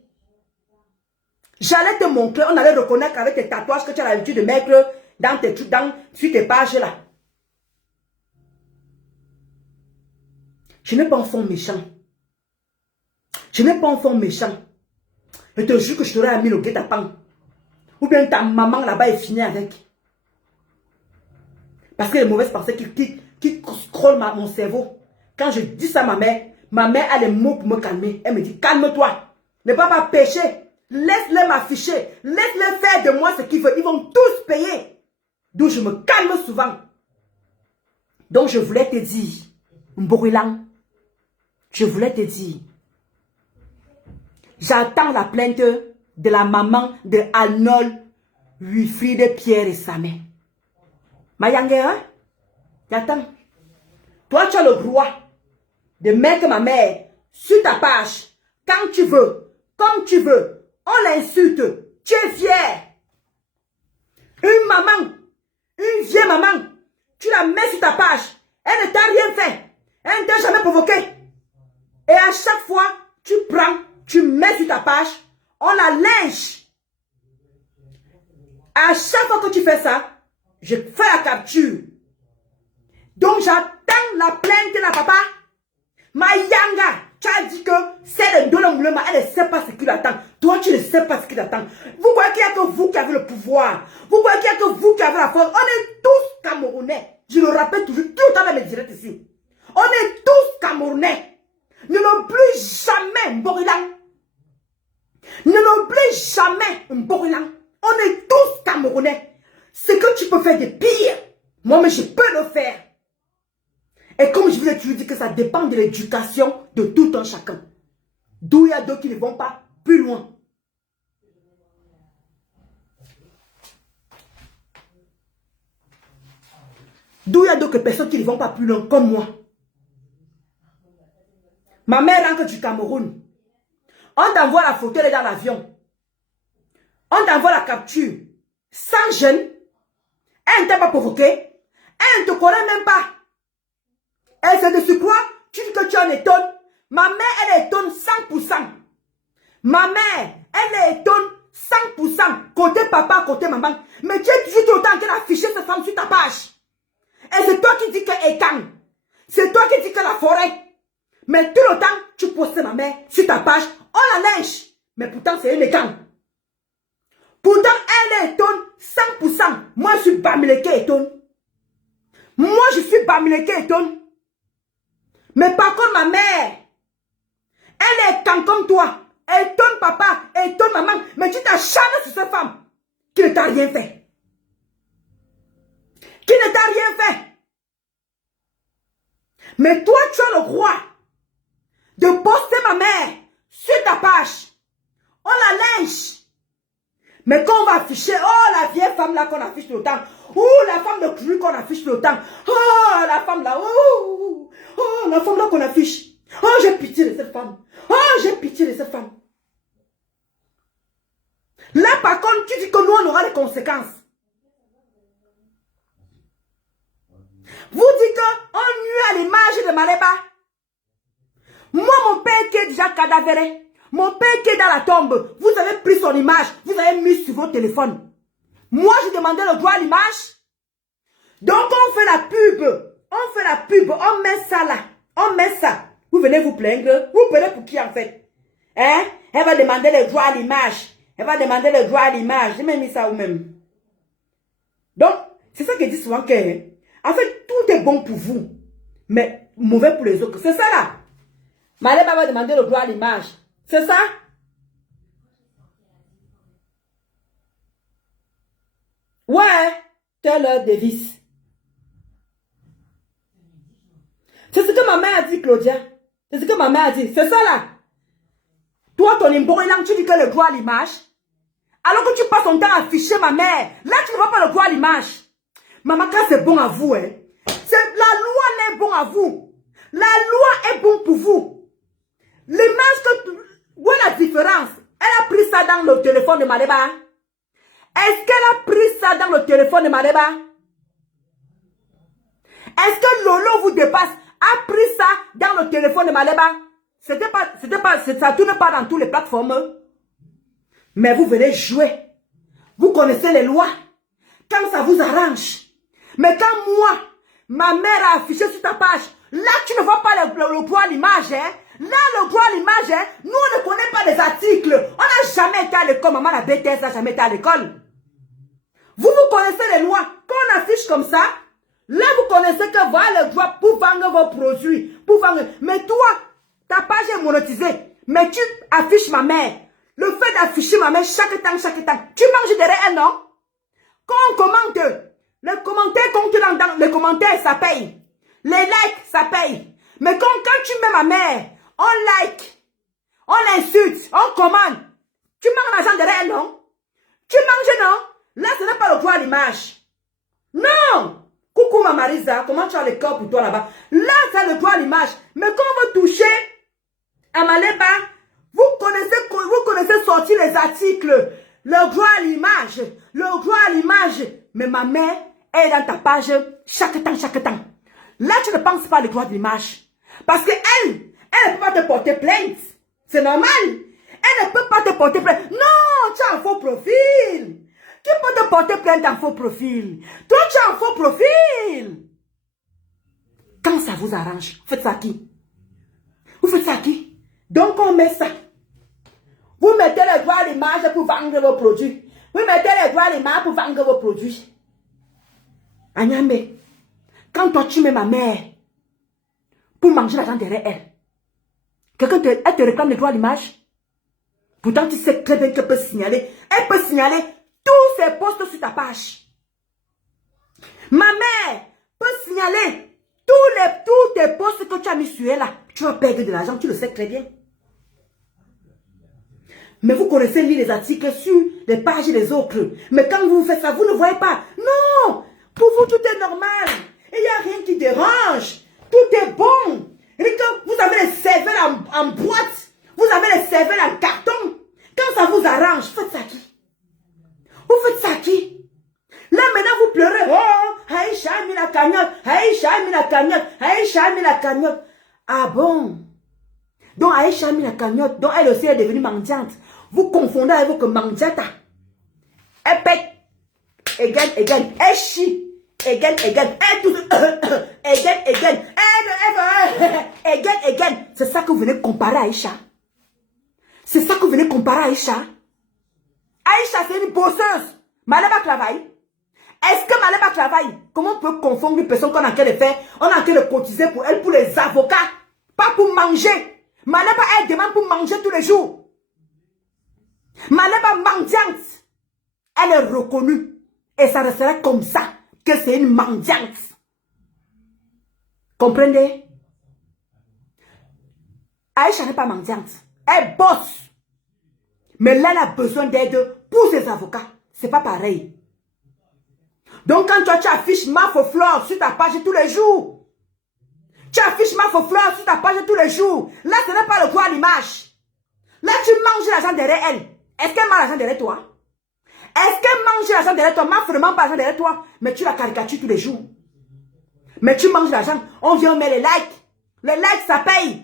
On allait reconnaître avec tes tatouages que tu as l'habitude de mettre dans tes trucs, sur tes pages là. Je n'ai pas un fond méchant. Je te jure que je t'aurais mis le guet-apens. Ou bien ta maman là-bas est finie avec. Parce que les mauvaises pensées qui scrollent mon cerveau. Quand je dis ça à ma mère a les mots pour me calmer. Elle me dit, calme-toi. Ne va pas pécher. Laisse-les m'afficher. Laisse-les faire de moi ce qu'ils veulent. Ils vont tous payer. D'où je me calme souvent. Donc je voulais te dire, Mborilang, je voulais te dire, j'attends la plainte de la maman de Arnold, Wilfried, Pierre et sa mère. Mayangue, hein? J'attends. Toi, tu as le droit de mettre ma mère sur ta page quand tu veux, comme tu veux. On l'insulte. Tu es fier. Une maman, une vieille maman, tu la mets sur ta page. Elle ne t'a rien fait. Elle ne t'a jamais provoqué. Et à chaque fois, tu prends, tu mets sur ta page, on la lynche. À chaque fois que tu fais ça, je fais la capture. Donc j'attends la plainte de la papa. Mayanga, tu as dit que c'est le Dolomoulema, elle ne sait pas ce qu'il attend. Toi, tu ne sais pas ce qu'il attend. Vous croyez qu'il n'y a que vous qui avez le pouvoir. Vous croyez qu'il n'y a que vous qui avez la force. On est tous Camerounais. Je le rappelle toujours, tout le temps dans mes directs ici. On est tous Camerounais. Ne l'oublie jamais, Mborilang. Ne l'oublie jamais, Mborilang. On est tous Camerounais. Ce que tu peux faire de pire, moi, mais je peux le faire. Et comme je vous ai toujours dit que ça dépend de l'éducation de tout un chacun. D'où il y a d'autres qui ne vont pas plus loin. D'où il y a d'autres personnes qui ne vont pas plus loin comme moi. Ma mère rentre du Cameroun. On t'envoie la photo, elle est dans l'avion. On t'envoie la capture. Sans gêne. Elle ne t'a pas provoqué. Elle ne te connaît même pas. Elle sait de quoi? Tu dis que tu en étonnes. Ma mère, elle étonne 100%. Ma mère, elle étonne 100%. Côté papa, côté maman. Mais tu es toujours tout le temps qu'elle a affiché cette femme sur ta page. Et c'est toi qui dis que Ekan. C'est toi qui dis que la forêt. Mais tout le temps, tu postes ma mère sur ta page. On la lynche. Mais pourtant, c'est une Ekan. Pourtant, elle étonne 100%. Moi, je suis Bamileke étonne. Moi, je suis Bamileke étonne. Mais par contre, ma mère, elle est quand comme toi. Elle étonne papa, elle étonne maman. Mais tu t'acharnes sur cette femme qui ne t'a rien fait. Qui ne t'a rien fait. Mais toi, tu as le droit de poster ma mère sur ta page. On la lynche. Mais quand on va afficher, oh la vieille femme là qu'on affiche tout le temps, ou la femme de cru qu'on affiche tout le temps, oh la femme là, oh la femme là qu'on affiche, oh j'ai pitié de cette femme, oh j'ai pitié de cette femme. Là par contre, tu dis que nous on aura des conséquences. Vous dites qu'on nuit à l'image de Maléba. Moi mon père qui est déjà cadavéré. Mon père qui est dans la tombe, vous avez pris son image, vous avez mis sur votre téléphone. Moi, j'ai demandé le droit à l'image. Donc, on fait la pub, on met ça là, on met ça. Vous venez vous plaindre, vous prenez pour qui en fait? Hein? Elle va demander le droit à l'image. Elle va demander le droit à l'image. J'ai même mis ça vous-même. Donc, c'est ça que je dis souvent que, en fait, tout est bon pour vous, mais mauvais pour les autres. C'est ça là. Maléba va demander le droit à l'image. C'est ça? Ouais, Taylor Davis. C'est ce que ma mère a dit, Claudia. C'est ce que ma mère a dit. C'est ça là. Toi, ton imbourilang, tu dis que le droit à l'image. Alors que tu passes ton temps à afficher ma mère. Là, tu ne vois pas le droit à l'image. Maman, quand c'est bon à vous, hein. La loi n'est bon à vous. La loi est bon pour vous. L'image que... Où est la différence? Elle a pris ça dans le téléphone de Maléba. Est-ce qu'elle a pris ça dans le téléphone de Maléba? Est-ce que Lolo vous dépasse? A pris ça dans le téléphone de Maléba? Ça tourne pas dans toutes les plateformes. Mais vous venez jouer. Vous connaissez les lois. Quand ça vous arrange. Mais quand moi, ma mère a affiché sur ta page, là tu ne vois pas le droit à l'image, hein? Là, le droit à l'image, hein, nous, on ne connaît pas les articles. On n'a jamais été à l'école. Maman, la BTS n'a jamais été à l'école. Vous connaissez les lois. Quand on affiche comme ça, là, vous connaissez que voilà le droit pour vendre vos produits. Pour vendre. Mais toi, ta page est monétisée. Mais tu affiches ma mère. Le fait d'afficher ma mère chaque temps, tu manges derrière elle, non? Quand on commente, les commentaires comptent dans les commentaires, ça paye. Les likes, ça paye. Mais quand tu mets ma mère, on like, on l'insulte, on commande. Tu manges l'argent derrière elle, non? Tu manges, non? Là, ce n'est pas le droit à l'image. Non! Coucou ma Marisa, comment tu as le corps pour toi là-bas? Là, c'est le droit à l'image. Mais quand on veut toucher à Maléba, vous connaissez sortir les articles. Le droit à l'image. Le droit à l'image. Mais ma mère est dans ta page chaque temps. Là, tu ne penses pas le droit de l'image. Parce qu'elle ne peut pas te porter plainte. C'est normal. Elle ne peut pas te porter plainte. Non, tu as un faux profil. Qui peut te porter plainte en faux profil? Toi, tu as un faux profil. Quand ça vous arrange, vous faites ça à qui? Vous faites ça à qui? Donc, on met ça. Vous mettez le droit à l'image pour vendre vos produits. Vous mettez le droit à l'image pour vendre vos produits. Agname, quand toi, tu mets ma mère pour manger l'argent derrière elle, elle te réclame le droit à l'image. Pourtant, tu sais très bien qu'elle peut signaler. Elle peut signaler tous ses posts sur ta page. Ma mère peut signaler tous tes posts que tu as mis sur elle là. Tu vas perdre de l'argent, tu le sais très bien. Mais vous connaissez lire les articles sur les pages des autres. Mais quand vous faites ça, vous ne voyez pas. Non! Pour vous, tout est normal. Il n'y a rien qui dérange. Tout est bon. Et quand vous avez les cervelles en boîte, vous avez les cervelles en carton. Quand ça vous arrange, faites ça à qui? Vous faites ça à qui? Là, maintenant, vous pleurez. Oh, Aïcha a mis la cagnotte. Aïcha a mis la cagnotte. Aïcha a mis la cagnotte. Ah bon? Donc, Aïcha a mis la cagnotte. Donc, elle aussi est devenue mendiante. Vous confondez avec votre mendiata. Elle pète. Again. Elle chie. Again. Elle tout. Again. C'est ça que vous venez comparer à Aïcha. C'est ça que vous venez comparer à Aïcha. Aïcha, c'est une bosseuse. Maléba travaille. Est-ce que Maléba travaille? Comment on peut confondre une personne qu'on a en train de faire? On a en train de cotiser pour elle, pour les avocats. Pas pour manger. Maléba, elle demande pour manger tous les jours. Maléba mendiante. Elle est reconnue. Et ça restera comme ça. Que c'est une mendiante. Comprenez? Aïcha n'est pas mendiante. Elle bosse. Mais là, elle a besoin d'aide pour ses avocats, c'est pas pareil. Donc quand toi tu affiches Mafoflore sur ta page tous les jours, tu affiches Mafoflore sur ta page tous les jours, là ce n'est pas le droit à l'image. Là tu manges l'argent derrière elle. Est-ce qu'elle mange l'argent derrière toi? Est-ce qu'elle mange l'argent derrière toi? Maf ne mange pas l'argent derrière toi, mais tu la caricatures tous les jours. Mais tu manges l'argent, on vient mettre les likes. Les likes ça paye.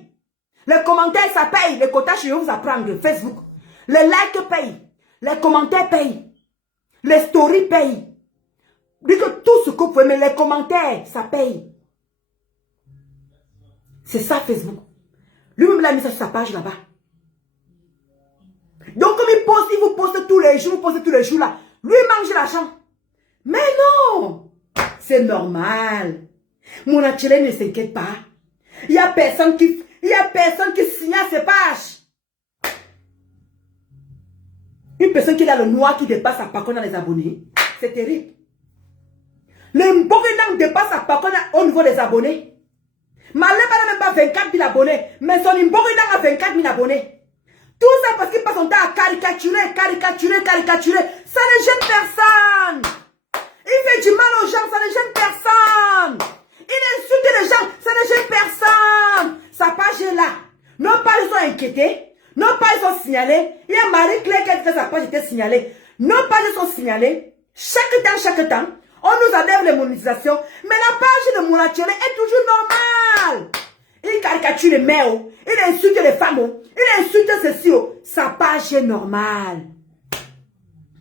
Les commentaires ça paye. Les quotas je vais vous apprendre Facebook. Les likes payent. Les commentaires payent. Les stories payent. Dis que tout ce que vous pouvez, mais les commentaires, ça paye. C'est ça Facebook. Lui-même, il a mis ça sur sa page là-bas. Donc, comme il vous poste tous les jours, là. Lui, il mange l'argent. Mais non! C'est normal. Mon naturel ne s'inquiète pas. Il n'y a personne qui signale ses pages. Une personne qui a le noir qui dépasse sa parcours dans les abonnés. C'est terrible. Le Mbogindang dépasse sa parcours au niveau des abonnés. Maleba n'a même pas 24 000 abonnés. Mais son Mbogindang a 24 000 abonnés. Tout ça parce qu'il passe son temps à caricaturer. Ça ne gêne personne. Il fait du mal aux gens, ça ne gêne personne. Il insulte les gens, ça ne gêne personne. Sa page est là. Nos pages sont inquiétées. Nos pages sont signalées. Il y a Marie-Claire qui a dit que sa page était signalée. Nos pages sont signalées. Chaque temps, on nous enlève les monétisations. Mais la page de Monachele est toujours normale. Il caricature les mères. Il insulte les femmes. Il insulte ceci. Sa page est normale.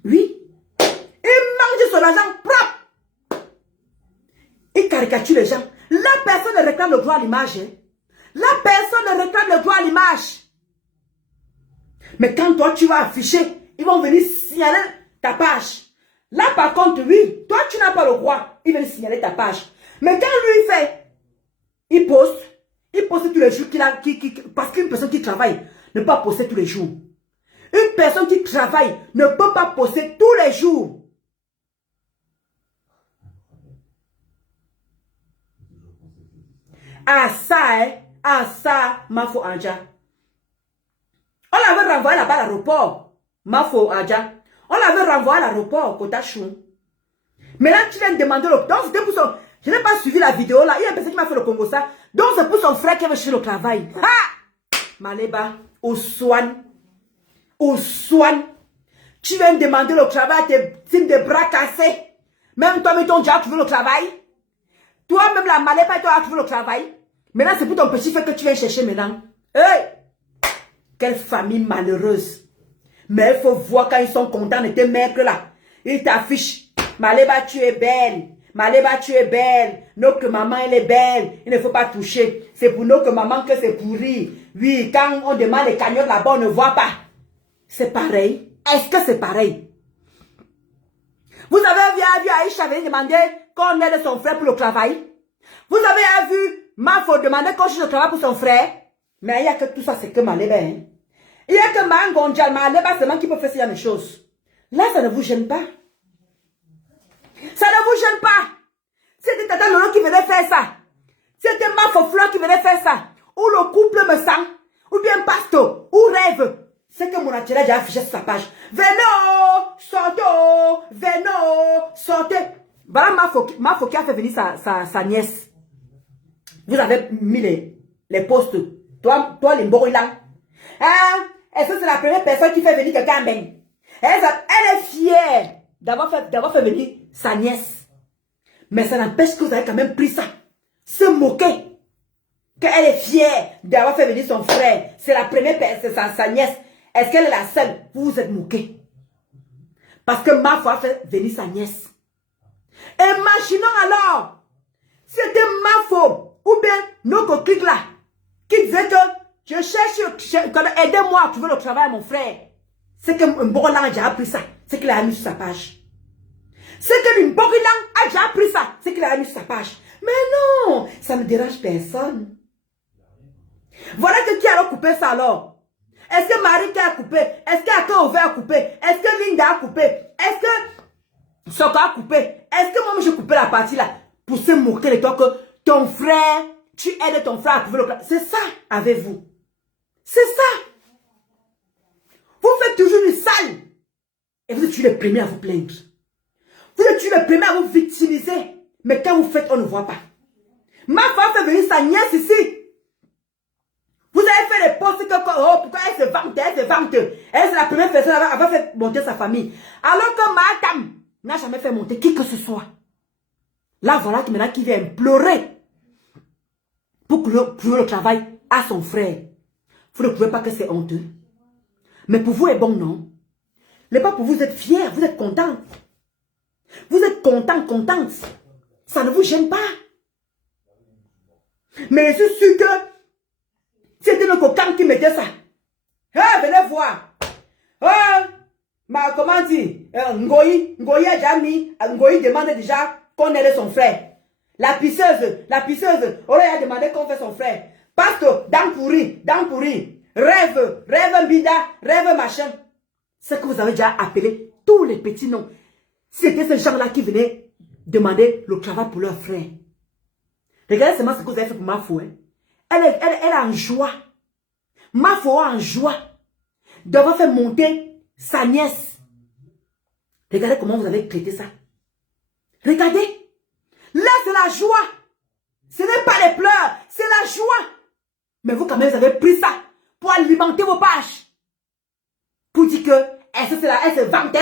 Oui. Il mange son argent propre. Il caricature les gens. La personne ne réclame le droit à l'image. La personne ne réclame le droit à l'image. Mais quand toi tu vas afficher, ils vont venir signaler ta page. Là par contre, oui, toi tu n'as pas le droit. Ils veulent signaler ta page. Mais quand lui fait, il poste tous les jours parce qu'une personne qui travaille ne peut pas poster tous les jours. Une personne qui travaille ne peut pas poster tous les jours. Ah ça, Mafo Anja. On l'avait renvoyé là-bas à l'aéroport. Mafo Anja. On l'avait renvoyé à l'aéroport, Kotachou. Mais là, tu viens de demander le... Donc, c'était pour son... Je n'ai pas suivi la vidéo là. Il y a une personne qui m'a fait le Congo ça. Donc, c'est pour son frère qui avait cherché le travail. Ha! Maleba, au soin. Tu viens de demander le travail, tes signes de bras cassés. Même toi, mais ton déjà trouvé le travail. Toi-même, la Maleba, tu as trouvé le travail. Maintenant, c'est pour ton petit frère que tu viens chercher maintenant. Hey! Quelle famille malheureuse. Mais il faut voir quand ils sont contents de tes mecs là. Ils t'affichent. Maleba, tu es belle. Maleba, tu es belle. Notre maman, elle est belle. Il ne faut pas toucher. C'est pour notre maman que c'est pourri. Oui, quand on demande les cagnottes là-bas, on ne voit pas. C'est pareil. Est-ce que c'est pareil? Vous avez vu Aïcha venir demander qu'on aide son frère pour le travail? Vous avez vu Mafo demander qu'on cherche le travail pour son frère? Mais il n'y a que tout ça, c'est que Maleba. Hein? Il n'y a que Mangonjal, Maleba seulement qui peut faire ces choses. Là, ça ne vous gêne pas. Ça ne vous gêne pas. C'était Tata Lolo qui venait faire ça. C'était Mafoflore qui venait faire ça. Ou le couple me sent. Ou bien Pasto. Ou rêve. C'est que mon atelier a déjà affiché sur sa page. Venez, sortez. Voilà Mafo qui a fait venir sa nièce. Vous avez mis les postes. Toi les Mborilang. Hein? Est-ce que c'est la première personne qui fait venir quelqu'un même? Elle est fière d'avoir fait venir sa nièce. Mais ça n'empêche que vous avez quand même pris ça. Se moquer. Qu'elle est fière d'avoir fait venir son frère. C'est la première personne, sa nièce. Est-ce qu'elle est la seule? Vous vous êtes moqué. Parce que Mafo a fait venir sa nièce. Imaginons alors, c'était Mafo ou bien notre clique là qui disait que je cherche, aidez-moi à trouver le travail à mon frère. C'est que Mborilang a déjà appris ça. C'est qu'il a mis sur sa page. C'est que Mborilang a déjà appris ça. C'est qu'il a mis sur sa page. Mais non, ça ne dérange personne. Voilà que qui a coupé ça alors? Est-ce que Marie qui a coupé? Est-ce qu'Akaové a coupé? Est-ce que Linda a coupé? Est-ce que Soko a coupé? Est-ce que moi j'ai coupé la partie là pour se moquer de toi que ton frère, tu aides ton frère à couper le... C'est ça avec vous. C'est ça. Vous faites toujours du sale. Et vous êtes toujours les premiers à vous plaindre. Vous êtes toujours les premiers à vous victimiser. Mais quand vous faites, on ne voit pas. Ma femme fait venir sa nièce ici. Vous avez fait des posts que, oh, pourquoi elle se vante, elle se vante. Elle, c'est la première personne à avoir fait monter sa famille. Alors que ma dame n'a jamais fait monter qui que ce soit. Là, voilà maintenant qui vient pleurer pour prouver le travail à son frère. Vous ne trouvez pas que c'est honteux? Mais pour vous, est bon, non? Mais pas pour vous, vous êtes fiers, vous êtes contents. Vous êtes contents, contentes. Ça ne vous gêne pas. Mais je suis sûr que c'était le coquin qui mettait ça. Venez voir. Comment dire? Ngoyi a déjà mis. Ngoyi demande déjà qu'on aide son frère. La pisseuse. On a demandé qu'on fait son frère. Pasteur, dans pourri. Rêve bida, rêve machin. C'est que vous avez déjà appelé tous les petits noms. C'était ces gens-là qui venaient demander le travail pour leur frère. Regardez seulement ce que vous avez fait pour Mafo. Hein. Elle est en joie. Mafo en joie d'avoir fait monter sa nièce. Regardez comment vous avez traité ça. Regardez. Là, c'est la joie. Ce n'est pas les pleurs, c'est la joie. Mais vous, quand même, vous avez pris ça pour alimenter vos pages. Pour dire que elle se vante.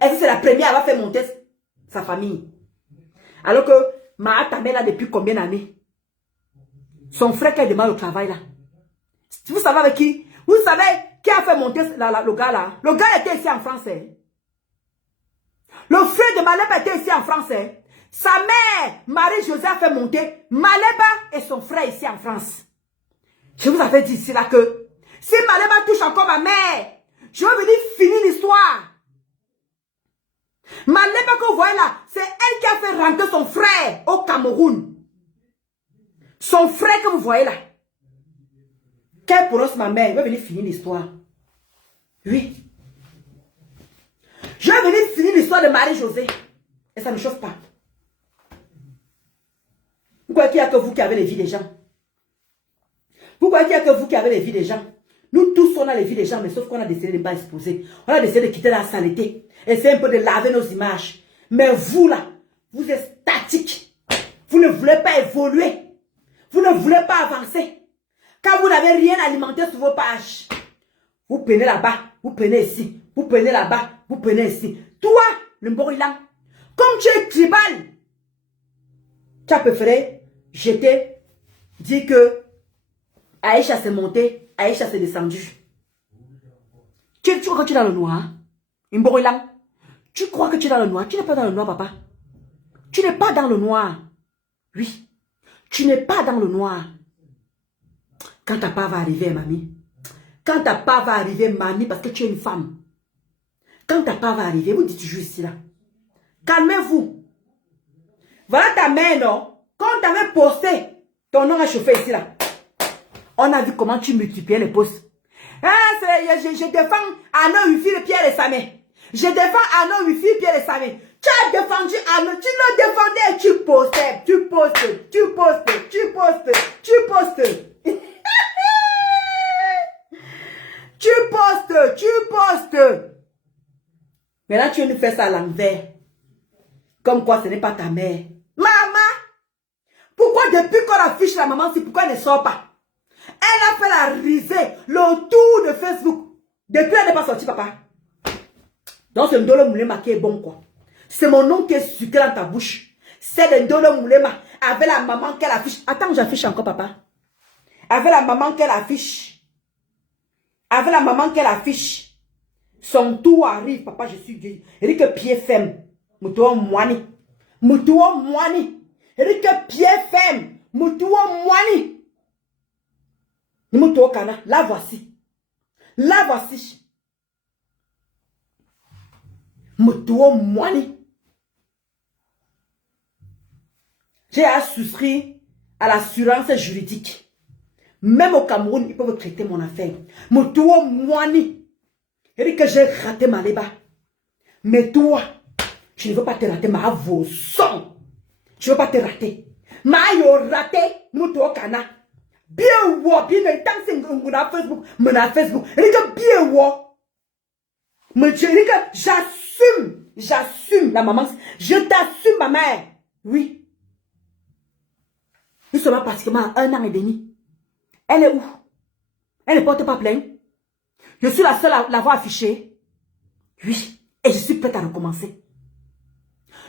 Elle c'est la première à avoir fait monter sa famille. Alors que ma tante là depuis combien d'années? Son frère qui demande au travail là. Vous savez avec qui? Vous savez qui a fait monter le gars là? Le gars était ici en France. Hein? Le frère de Maleba était ici en France. Hein? Sa mère, Marie-Josée, a fait monter Maleba et son frère ici en France. Je vous avais dit ici là que si Maleba touche encore ma mère, je vais venir finir l'histoire. Maleba que vous voyez là, c'est elle qui a fait rentrer son frère au Cameroun. Son frère que vous voyez là. Qu'elle prononce ma mère, je vais venir finir l'histoire. Oui. Je vais venir finir l'histoire de Marie-Josée. Et ça ne chauffe pas. Pourquoi qu'il n'y a que vous qui avez les vies des gens? Pourquoi qu'il n'y a que vous qui avez les vies des gens? Nous tous, on a les vies des gens, mais sauf qu'on a décidé de ne pas exposer. On a décidé de quitter la saleté. Essayer un peu de laver nos images. Mais vous là, vous êtes statique. Vous ne voulez pas évoluer. Vous ne voulez pas avancer. Quand vous n'avez rien alimenté sur vos pages, vous prenez là-bas, vous prenez ici, vous prenez là-bas, vous prenez ici. Toi, le Mborilan, comme tu es tribal, tu as préféré jeter, dire que Aïcha s'est montée, Aïcha s'est descendue. Tu crois que tu es dans le noir? Mborilan, tu crois que tu es dans le noir? Tu n'es pas dans le noir, papa. Tu n'es pas dans le noir. Oui, tu n'es pas dans le noir. Quand ta part va arriver, mamie. Quand ta part va arriver, mamie, parce que tu es une femme. Quand ta part va arriver, vous dites toujours ici là. Calmez-vous. Voilà ta mère, non? Quand tu avais posté, ton nom a chauffé ici là. On a vu comment tu multipliais les posts. Je défends Anna Wifi et Pierre et Samé. Je défends Anna Wifi et Pierre et Samé. Tu as défendu Anna, tu le défendais, tu postais. Tu postes. Mais là, tu nous fais ça à l'envers. Comme quoi, ce n'est pas ta mère. Maman, pourquoi depuis qu'on affiche la maman, c'est pourquoi elle ne sort pas? Elle a fait la risée, le tour de Facebook. Depuis, elle n'est pas sortie, papa. Donc, c'est Ndolo Moulema qui est bon, quoi. C'est mon nom qui est sucré dans ta bouche. C'est de Ndolo Moulema avec la maman qu'elle affiche. Attends, j'affiche encore, papa. Avec la maman qu'elle affiche. Avec la maman qu'elle affiche. Son tour arrive, papa, je suis Dieu. Elle dit que pied ferme. Moutoua moani. Moutoua moani. Elle dit que pied ferme. Moutoua moani. Moutoua kana. La voici. La voici. Moutoua moani. J'ai à souscrire à l'assurance juridique. Même au Cameroun, ils peuvent traiter mon affaire. Moutoua moani. Elle dit que j'ai raté ma léba. Mais toi, je ne veux pas te rater, ma vos sons. Je ne veux pas te rater. Ma yo raté, moutoua kana. Bien wo, bien le temps c'est mon Facebook. Elle dit que bien wo. J'assume la maman. Je t'assume ma mère. Oui. Nous sommes pratiquement à 1 an et demi. Elle est où? Elle ne porte pas plainte. Je suis la seule à l'avoir affichée. Oui. Et je suis prête à recommencer.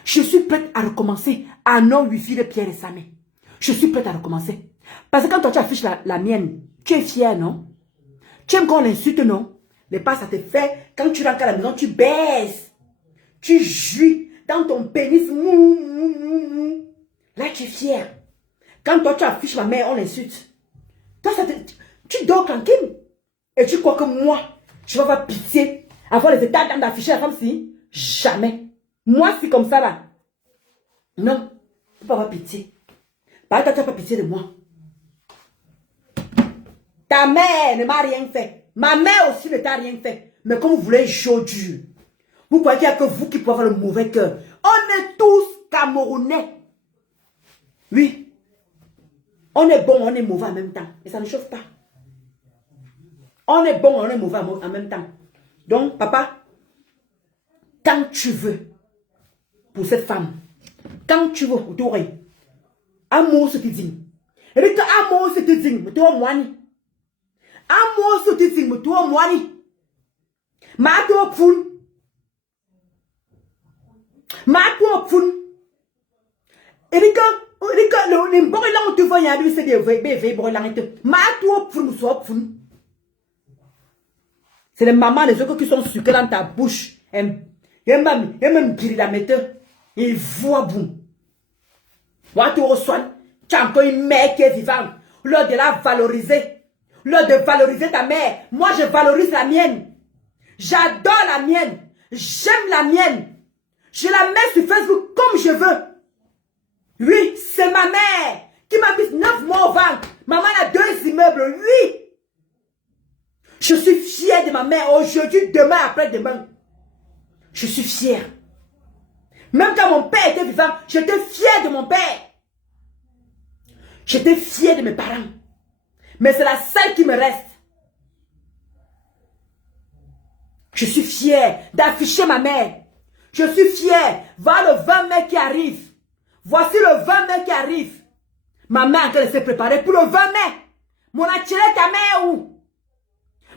Je suis prête à recommencer à non wifi de Pierre et Samé. Je suis prête à recommencer. Parce que quand toi tu affiches la mienne, tu es fier, non? Tu aimes qu'on l'insulte, non? Mais pas ça te fait. Quand tu rentres à la maison, tu baisses. Tu jouis dans ton pénis. Là, tu es fier. Quand toi tu affiches ma mère, on l'insulte. Toi, tu dors tranquille. Et tu crois que moi, je vais avoir pitié, avoir les états d'âme d'afficher la femme si? Jamais. Moi, c'est comme ça là. Non, tu peux pas avoir pitié. Par contre, tu n'as pas pitié de moi. Ta mère ne m'a rien fait. Ma mère aussi ne t'a rien fait. Mais comme vous voulez chaud dur, vous croyez qu'il n'y a que vous qui pouvez avoir le mauvais cœur. On est tous Camerounais. Oui. On est bon, on est mauvais en même temps. Et ça ne chauffe pas. On est bon, on est mauvais en même temps. Donc, papa, quand tu veux, pour cette femme, quand tu veux, tu aurais amour, ce que tu dis. Et puis, amour, ce que tu dis, tu as moi. Amour, ce que tu dis, tu as moi. Ma toi poule. Ma toi poule. Et puis, les brûlants, tu vois, il y a des bébés brûlants. Ma toi poule, soit poule. C'est les mamans, les autres qui sont sucrés dans ta bouche. Et même qui la mettent. Ils voient bon. Moi, tu reçois. Tu as encore une mère qui est vivante. L'heure de la valoriser. L'heure de valoriser ta mère. Moi, je valorise la mienne. J'adore la mienne. J'aime la mienne. Je la mets sur Facebook comme je veux. Oui, c'est ma mère qui m'a mis 9 mois au ventre. Maman a 2 immeubles. Oui. Je suis fière de ma mère aujourd'hui, demain, après-demain. Je suis fière. Même quand mon père était vivant, j'étais fière de mon père. J'étais fière de mes parents. Mais c'est la seule qui me reste. Je suis fière d'afficher ma mère. Je suis fière. Voilà le 20 mai qui arrive. Voici le 20 mai qui arrive. Ma mère elle s'est préparée pour le 20 mai. Mon attiré, ta mère où?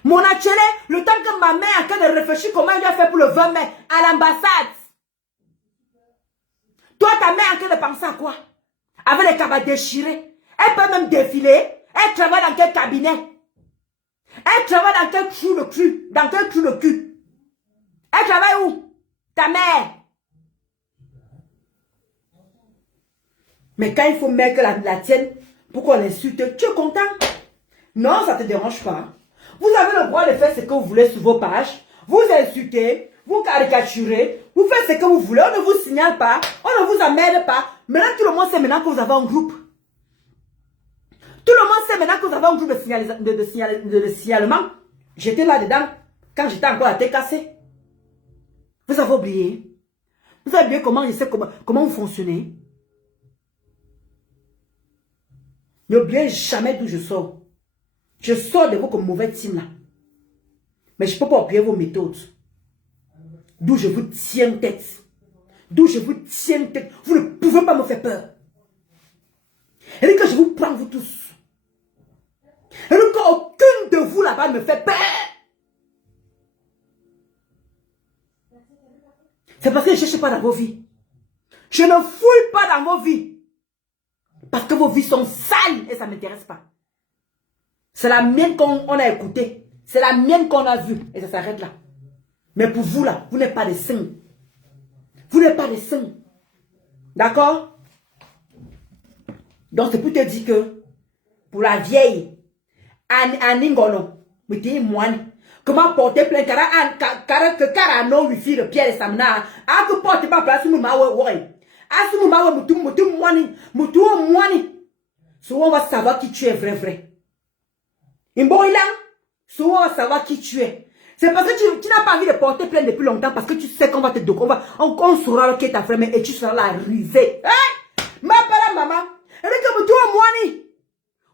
Mon attiré, le temps que ma mère est en train de réfléchir comment elle doit faire pour le 20 mai à l'ambassade. Toi, ta mère est en train de penser à quoi? Avec les cabas déchirés. Elle peut même défiler. Elle travaille dans quel cabinet? Elle travaille dans quel trou de cul? Dans quel trou de cul? Elle travaille où? Ta mère. Mais quand il faut mettre la tienne pour qu'on l'insulte, tu es content? Non, ça ne te dérange pas. Vous avez le droit de faire ce que vous voulez sur vos pages. Vous insultez, vous caricaturez, vous faites ce que vous voulez. On ne vous signale pas, on ne vous emmène pas. Maintenant, tout le monde sait maintenant que vous avez un groupe. Tout le monde sait maintenant que vous avez un groupe de signalement. J'étais là-dedans quand j'étais encore à tête cassée. Vous avez oublié. Vous avez oublié comment je sais comment vous fonctionnez. N'oubliez jamais d'où je sors. Je sors de vous comme mauvais team là. Mais je ne peux pas oublier vos méthodes. D'où je vous tiens tête. D'où je vous tiens tête. Vous ne pouvez pas me faire peur. Et que je vous prends vous tous. Et qu'aucune de vous là-bas me fait peur. C'est parce que je ne cherche pas dans vos vies. Je ne fouille pas dans vos vies. Parce que vos vies sont sales et ça ne m'intéresse pas. C'est la mienne qu'on a écoutée. C'est la mienne qu'on a vue. Et ça s'arrête là. Mais pour vous là, vous n'êtes pas des saints. Vous n'êtes pas des saints. D'accord? Donc c'est pour te dire que pour la vieille, Aningono, comment porter plainte car non wifi de Pierre et Samna, a que porter pas place nous mawe. A ce moment mutum mwani. So on va savoir qui tu es vrai. So on va savoir qui tu es. C'est parce que tu n'as pas envie de porter plainte depuis longtemps parce que tu sais qu'on va te document. On saura qui est ta frère et tu seras la risée. Hein? Ma parole maman. Elle dit que mutum mwani.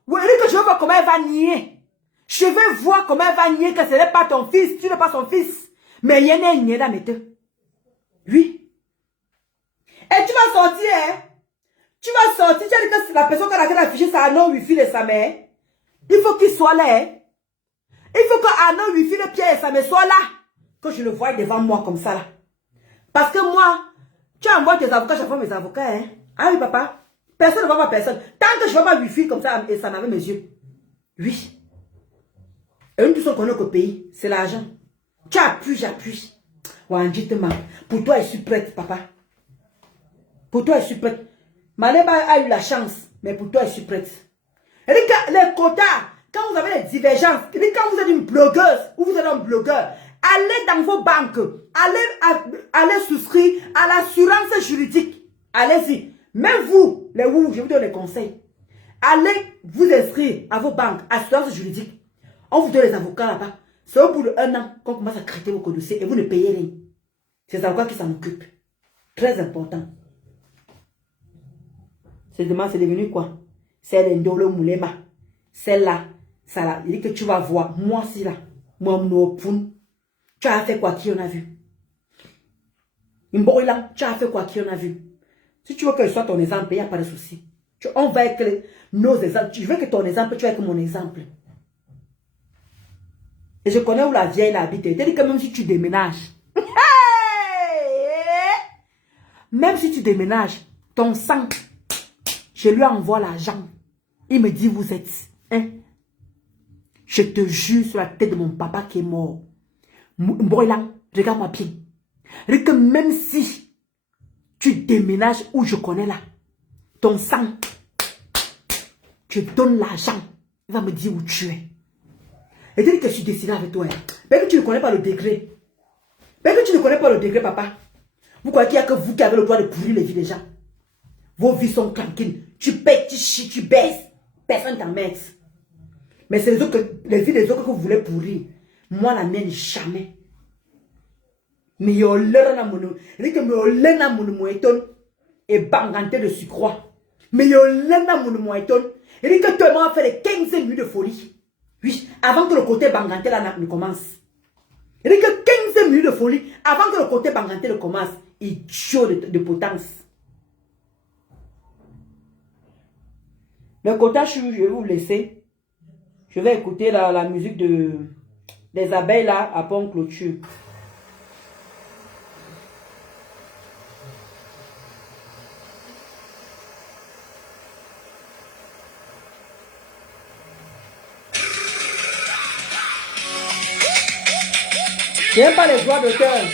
Oui, elle dit que je veux voir comment elle va nier. Je vais voir comment elle va nier que ce n'est pas ton fils. Tu n'es pas son fils. Mais il y a une dans mes deux. Oui. Et tu vas sortir, hein? Tu vas sortir, tu as dit que la personne qui a affiché ça nom wifi de sa mère. Il faut qu'il soit là, hein? Il faut que nom wifi de Pierre et sa mère soit là. Que je le voie devant moi comme ça, là. Parce que moi, tu envoies tes avocats, j'envoie mes avocats, hein? Ah oui, papa. Personne ne va voir personne. Tant que je vois ma wifi comme ça, et ça m'avait mes yeux. Oui. Et une personne qu'on a au pays, c'est l'argent. Tu appuies, j'appuie. Wanjitema. Pour toi, je suis prête, papa. Pour toi, je suis prête. Maleba a eu la chance, mais pour toi, je suis prête. Et les quotas, quand vous avez des divergences, quand vous êtes une blogueuse ou vous êtes un blogueur, allez dans vos banques, allez souscrire à l'assurance juridique. Allez-y. Même vous, les vous, je vous donne les conseils. Allez vous inscrire à vos banques, assurance juridique. On vous donne les avocats là-bas. C'est au bout d'1 an qu'on commence à traiter vos dossiers et vous ne payez rien. C'est les avocats qui s'en occupent. Très important. C'est devenu quoi? C'est l'endolo moulema. C'est là. Ça là. Il dit que tu vas voir. Moi aussi là. Moi, tu as fait quoi qui en a vu? Là, tu as fait quoi qui en a vu? Si tu veux que je sois ton exemple, il n'y a pas de souci. On va avec nos exemples. Je veux que ton exemple, tu vas avec mon exemple. Et je connais où la vieille habite. C'est-à-dire que même si tu déménages, même si tu déménages, ton sang, je lui envoie l'argent. Il me dit, vous êtes, hein? Je te jure sur la tête de mon papa qui est mort. Mboilang, regarde-moi bien. Regarde que même si tu déménages où je connais là, ton sang, je donne l'argent. Il va me dire où tu es. Et dire que je suis décidé avec toi. Mais que tu ne connais pas le degré. Mais que tu ne connais pas le degré, papa. Vous croyez qu'il n'y a que vous qui avez le droit de pourrir les vies des gens. Vos vies sont tranquilles. Tu pètes, tu chies, tu baisses. Personne t'emmène. Mais c'est les vies des autres que vous voulez pourrir. Moi, la mienne, jamais. Mais il y a l'air à mon et banganté de sucroît. Mais il y a l'air à mon étonne. Il dit que tout le monde a fait les 15 minutes de folie. Oui, avant que le côté banganté là ne commence. Il dit que 15 minutes de folie, avant que le côté banganté ne commence, il chaud de potence. Le quota, je vais vous laisser. Je vais écouter la musique des abeilles là à Pont Clôture. J'aime pas les droits d'auteur.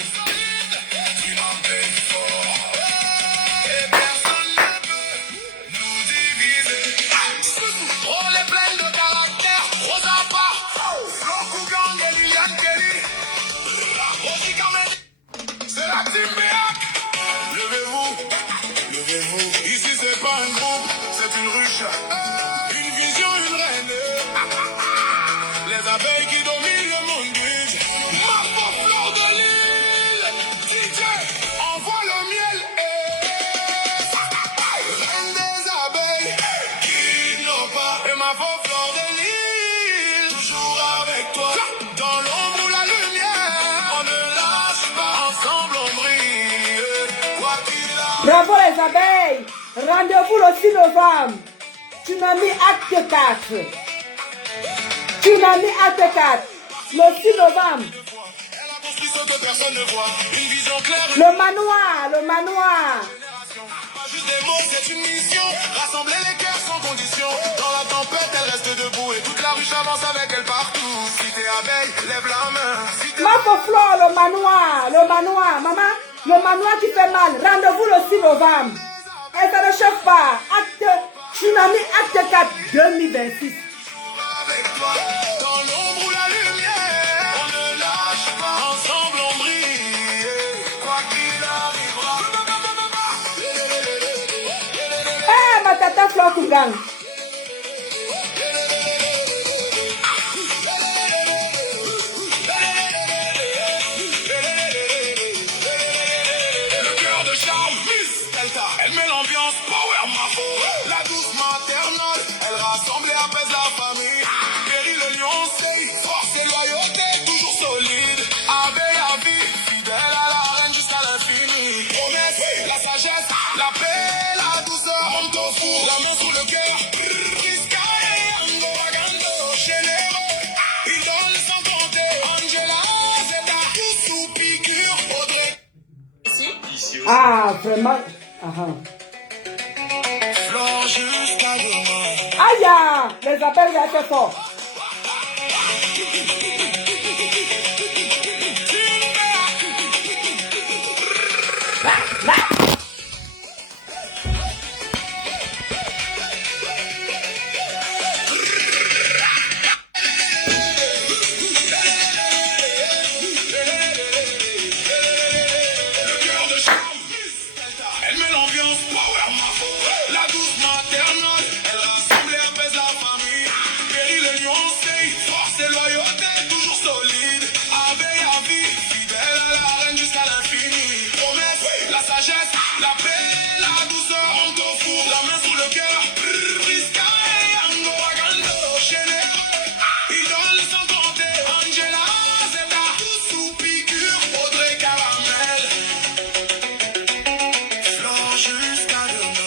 Levez-vous, ici c'est pas un groupe, c'est une ruche, une vision, une reine. Les abeilles qui dominent le monde, ma pauvre fleur de l'île. DJ, envoie le miel. Reine des abeilles, qui n'ont pas. Et ma pauvre fleur de l'île, toujours avec toi. Dans l'ombre ou la lumière, on ne lâche pas, ensemble on brille. Quoi qu'il arrive. Bravo les abeilles! Rendez-vous le 6 novembre. Tsunami acte 4. Tsunami acte 4. Le 6 novembre. Elle a construit ce que personne ne voit. Une vision claire. Le manoir, le manoir. Pas juste des mots, c'est une mission. Rassembler les cœurs sans condition. Dans la tempête, elle reste debout. Et toute la ruche avance avec elle partout. Si t'es abeille, lève la main. Si t'es... Ma fleur, le manoir, maman, le manoir qui fait mal. Rendez-vous le 6 novembre. Et ça ne chauffe pas. Tsunami acte 4 2026. avec toi. Dans l'ombre ou la lumière, on ne lâche pas. Ensemble on brille. Quoi qu'il arrivera. Eh, ma tata Fleur Kougang. Elle met l'ambiance power mafo. La douce maternelle, elle rassemble et apaise la famille. Péri le lion, c'est force et loyauté, toujours solide. Abeille à vie, La paix, la douceur, on te fout la main sous le cœur. Généreux, idole sans compter. Angela, Zeta, sous piqûre, Audrey. Ah, vraiment. Flore jusqu'à demain. Aïe, les appels vont être forts. Elle met l'ambiance power ma. La douce maternelle, elle rassemble et apaise la famille. Péril et nuancé, force et loyauté, toujours solide. Abeille à vie, fidèle à la reine jusqu'à l'infini. Promesse, la sagesse, la paix, la douceur, on te fout la main sous le cœur. Risca et Yango Wagando, généreux, idole sans compter. Angela, Zeta, sous piqûre, Audrey Caramel. Flore jusqu'à demain.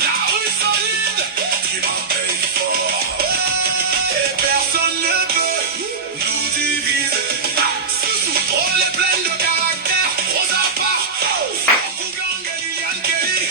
La rue solide, tu m'appelles fort. Et personne ne peut nous diviser. Rôle est pleine de caractère, Rosa Parks, Franck Gang et Liliane Kelly.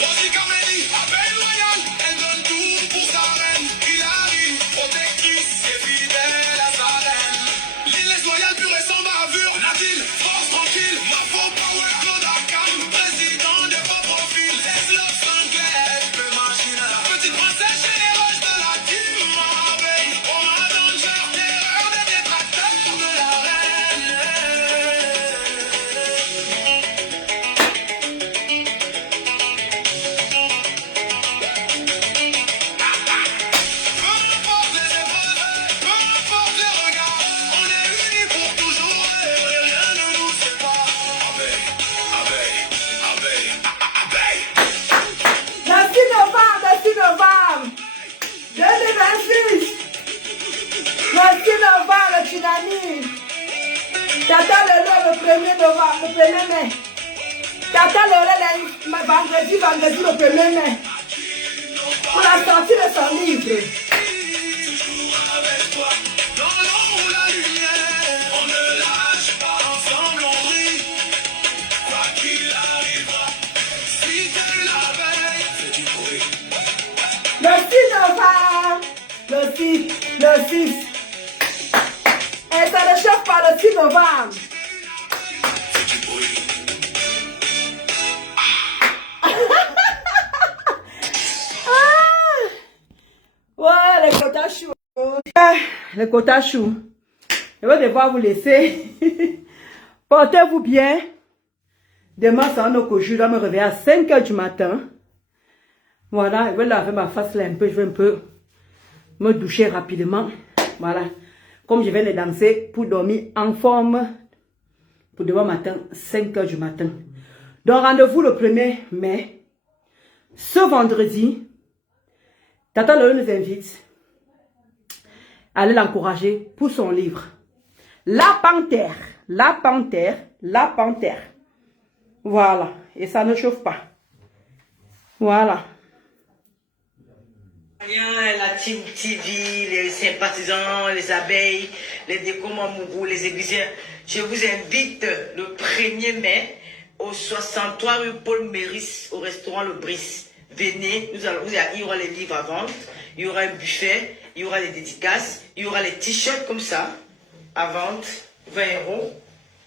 Rosie Camélie, Abeille loyale, elle donne tout pour sa reine. Hilary, protectrice et fidèle à sa reine. L'île est loyale, pure et sans bavure. Nadine, force tranquille, Mafo Power, Claude Akam, président des beaux profils. Leslie Sinclair, peu machine. Petite princesse généreuse de la team Marvel. Oma Danger, terreur des détracteurs de la reine. Peu importe les épreuves, peu importe les regards, on est unis pour toujours et rien ne nous sépare. Abeille, abeille, abeille, abeille. Le 6 novembre 2026. Le 6 novembre, le tsunami. Tata le 1er novembre, le 1er mai. Tata le vendredi, le 1er mai. Pour la sortie de son livre. Avec toi, dans l'ombre ou la lumière, on ne lâche pas, ensemble on brille. Quoi qu'il arrivera, si t'es la veille, fais du bruit. Le 6 novembre. Le 6. Et ça le chauffe par le 6 novembre. Fais du bruit. Ouais, les quotas choux. Les quotas choux. Je vais devoir vous laisser. Portez-vous bien. Demain, c'est un autre jour. Je dois me réveiller à 5 h du matin. Voilà, je vais laver ma face là un peu. Je vais un peu me doucher rapidement. Voilà. Comme je viens de danser pour dormir en forme. Pour demain matin, 5 h du matin. Donc, rendez-vous le 1er mai. Ce vendredi. Tata Lolo nous invite à aller l'encourager pour son livre. La Panthère. La Panthère. La Panthère. Voilà. Et ça ne chauffe pas. Voilà. La Team TV, les sympathisants, les abeilles, les décomamourous, les églisiens, je vous invite le 1er mai au 63 rue Paul Méris, au restaurant Le Brice. Venez, il y aura les livres à vendre, il y aura un buffet, il y aura des dédicaces, il y aura les t-shirts comme ça, à vendre, 20 €.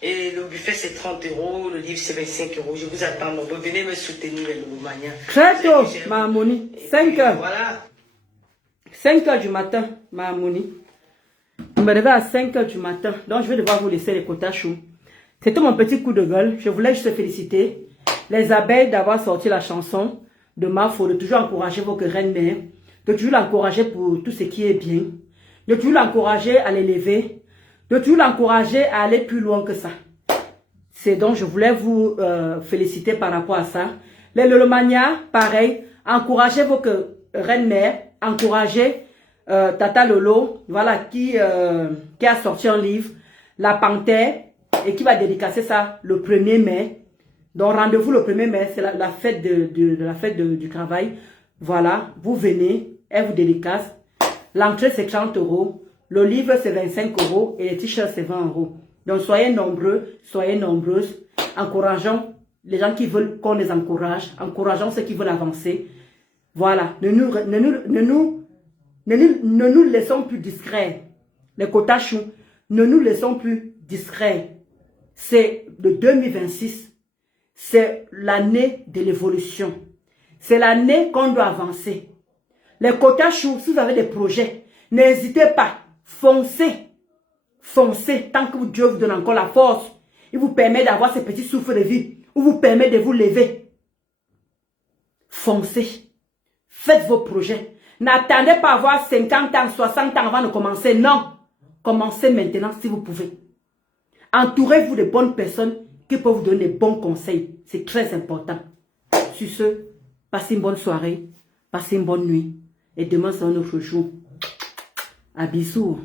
Et le buffet c'est 30 €, le livre c'est 25 €. Je vous attends, donc venez me soutenir les Lomaniens. Très tôt, ma Moni. 5 h. Voilà. 5 h du matin, ma Moni. Je me réveille à 5 h du matin. Donc je vais devoir vous laisser les quotas choux. C'était mon petit coup de gueule. Je voulais juste féliciter les abeilles d'avoir sorti la chanson de Mafo, de toujours encourager votre reine-mère, de toujours l'encourager pour tout ce qui est bien, de toujours l'encourager à l'élever, de toujours l'encourager à aller plus loin que ça. C'est donc, je voulais vous féliciter par rapport à ça. Les Lolomania, pareil, encouragez vos reines-mères, encouragez Tata Lolo, voilà, qui a sorti un livre, La Panthère, et qui va dédicacer ça le 1er mai. Donc, rendez-vous le 1er mai, c'est la fête du travail. Voilà, vous venez, elle vous dédicace. L'entrée, c'est 30 €. Le livre, c'est 25 € et les t-shirts, c'est 20 €. Donc, soyez nombreux, soyez nombreuses. Encourageons les gens qui veulent qu'on les encourage. Encourageons ceux qui veulent avancer. Voilà, ne nous laissons plus discrets. Les quotas chou, ne nous laissons plus discrets. C'est le 2026. C'est l'année de l'évolution. C'est l'année qu'on doit avancer. Les quotas chou, si vous avez des projets, n'hésitez pas. Foncez. Foncez. Tant que Dieu vous donne encore la force. Il vous permet d'avoir ces petits souffles de vie. Il vous permet de vous lever. Foncez. Faites vos projets. N'attendez pas à avoir 50 ans, 60 ans avant de commencer. Non. Commencez maintenant si vous pouvez. Entourez-vous de bonnes personnes qui peuvent vous donner des bons conseils. C'est très important. Sur ce, passez une bonne soirée. Passez une bonne nuit. Et demain, c'est un autre jour. À bisous.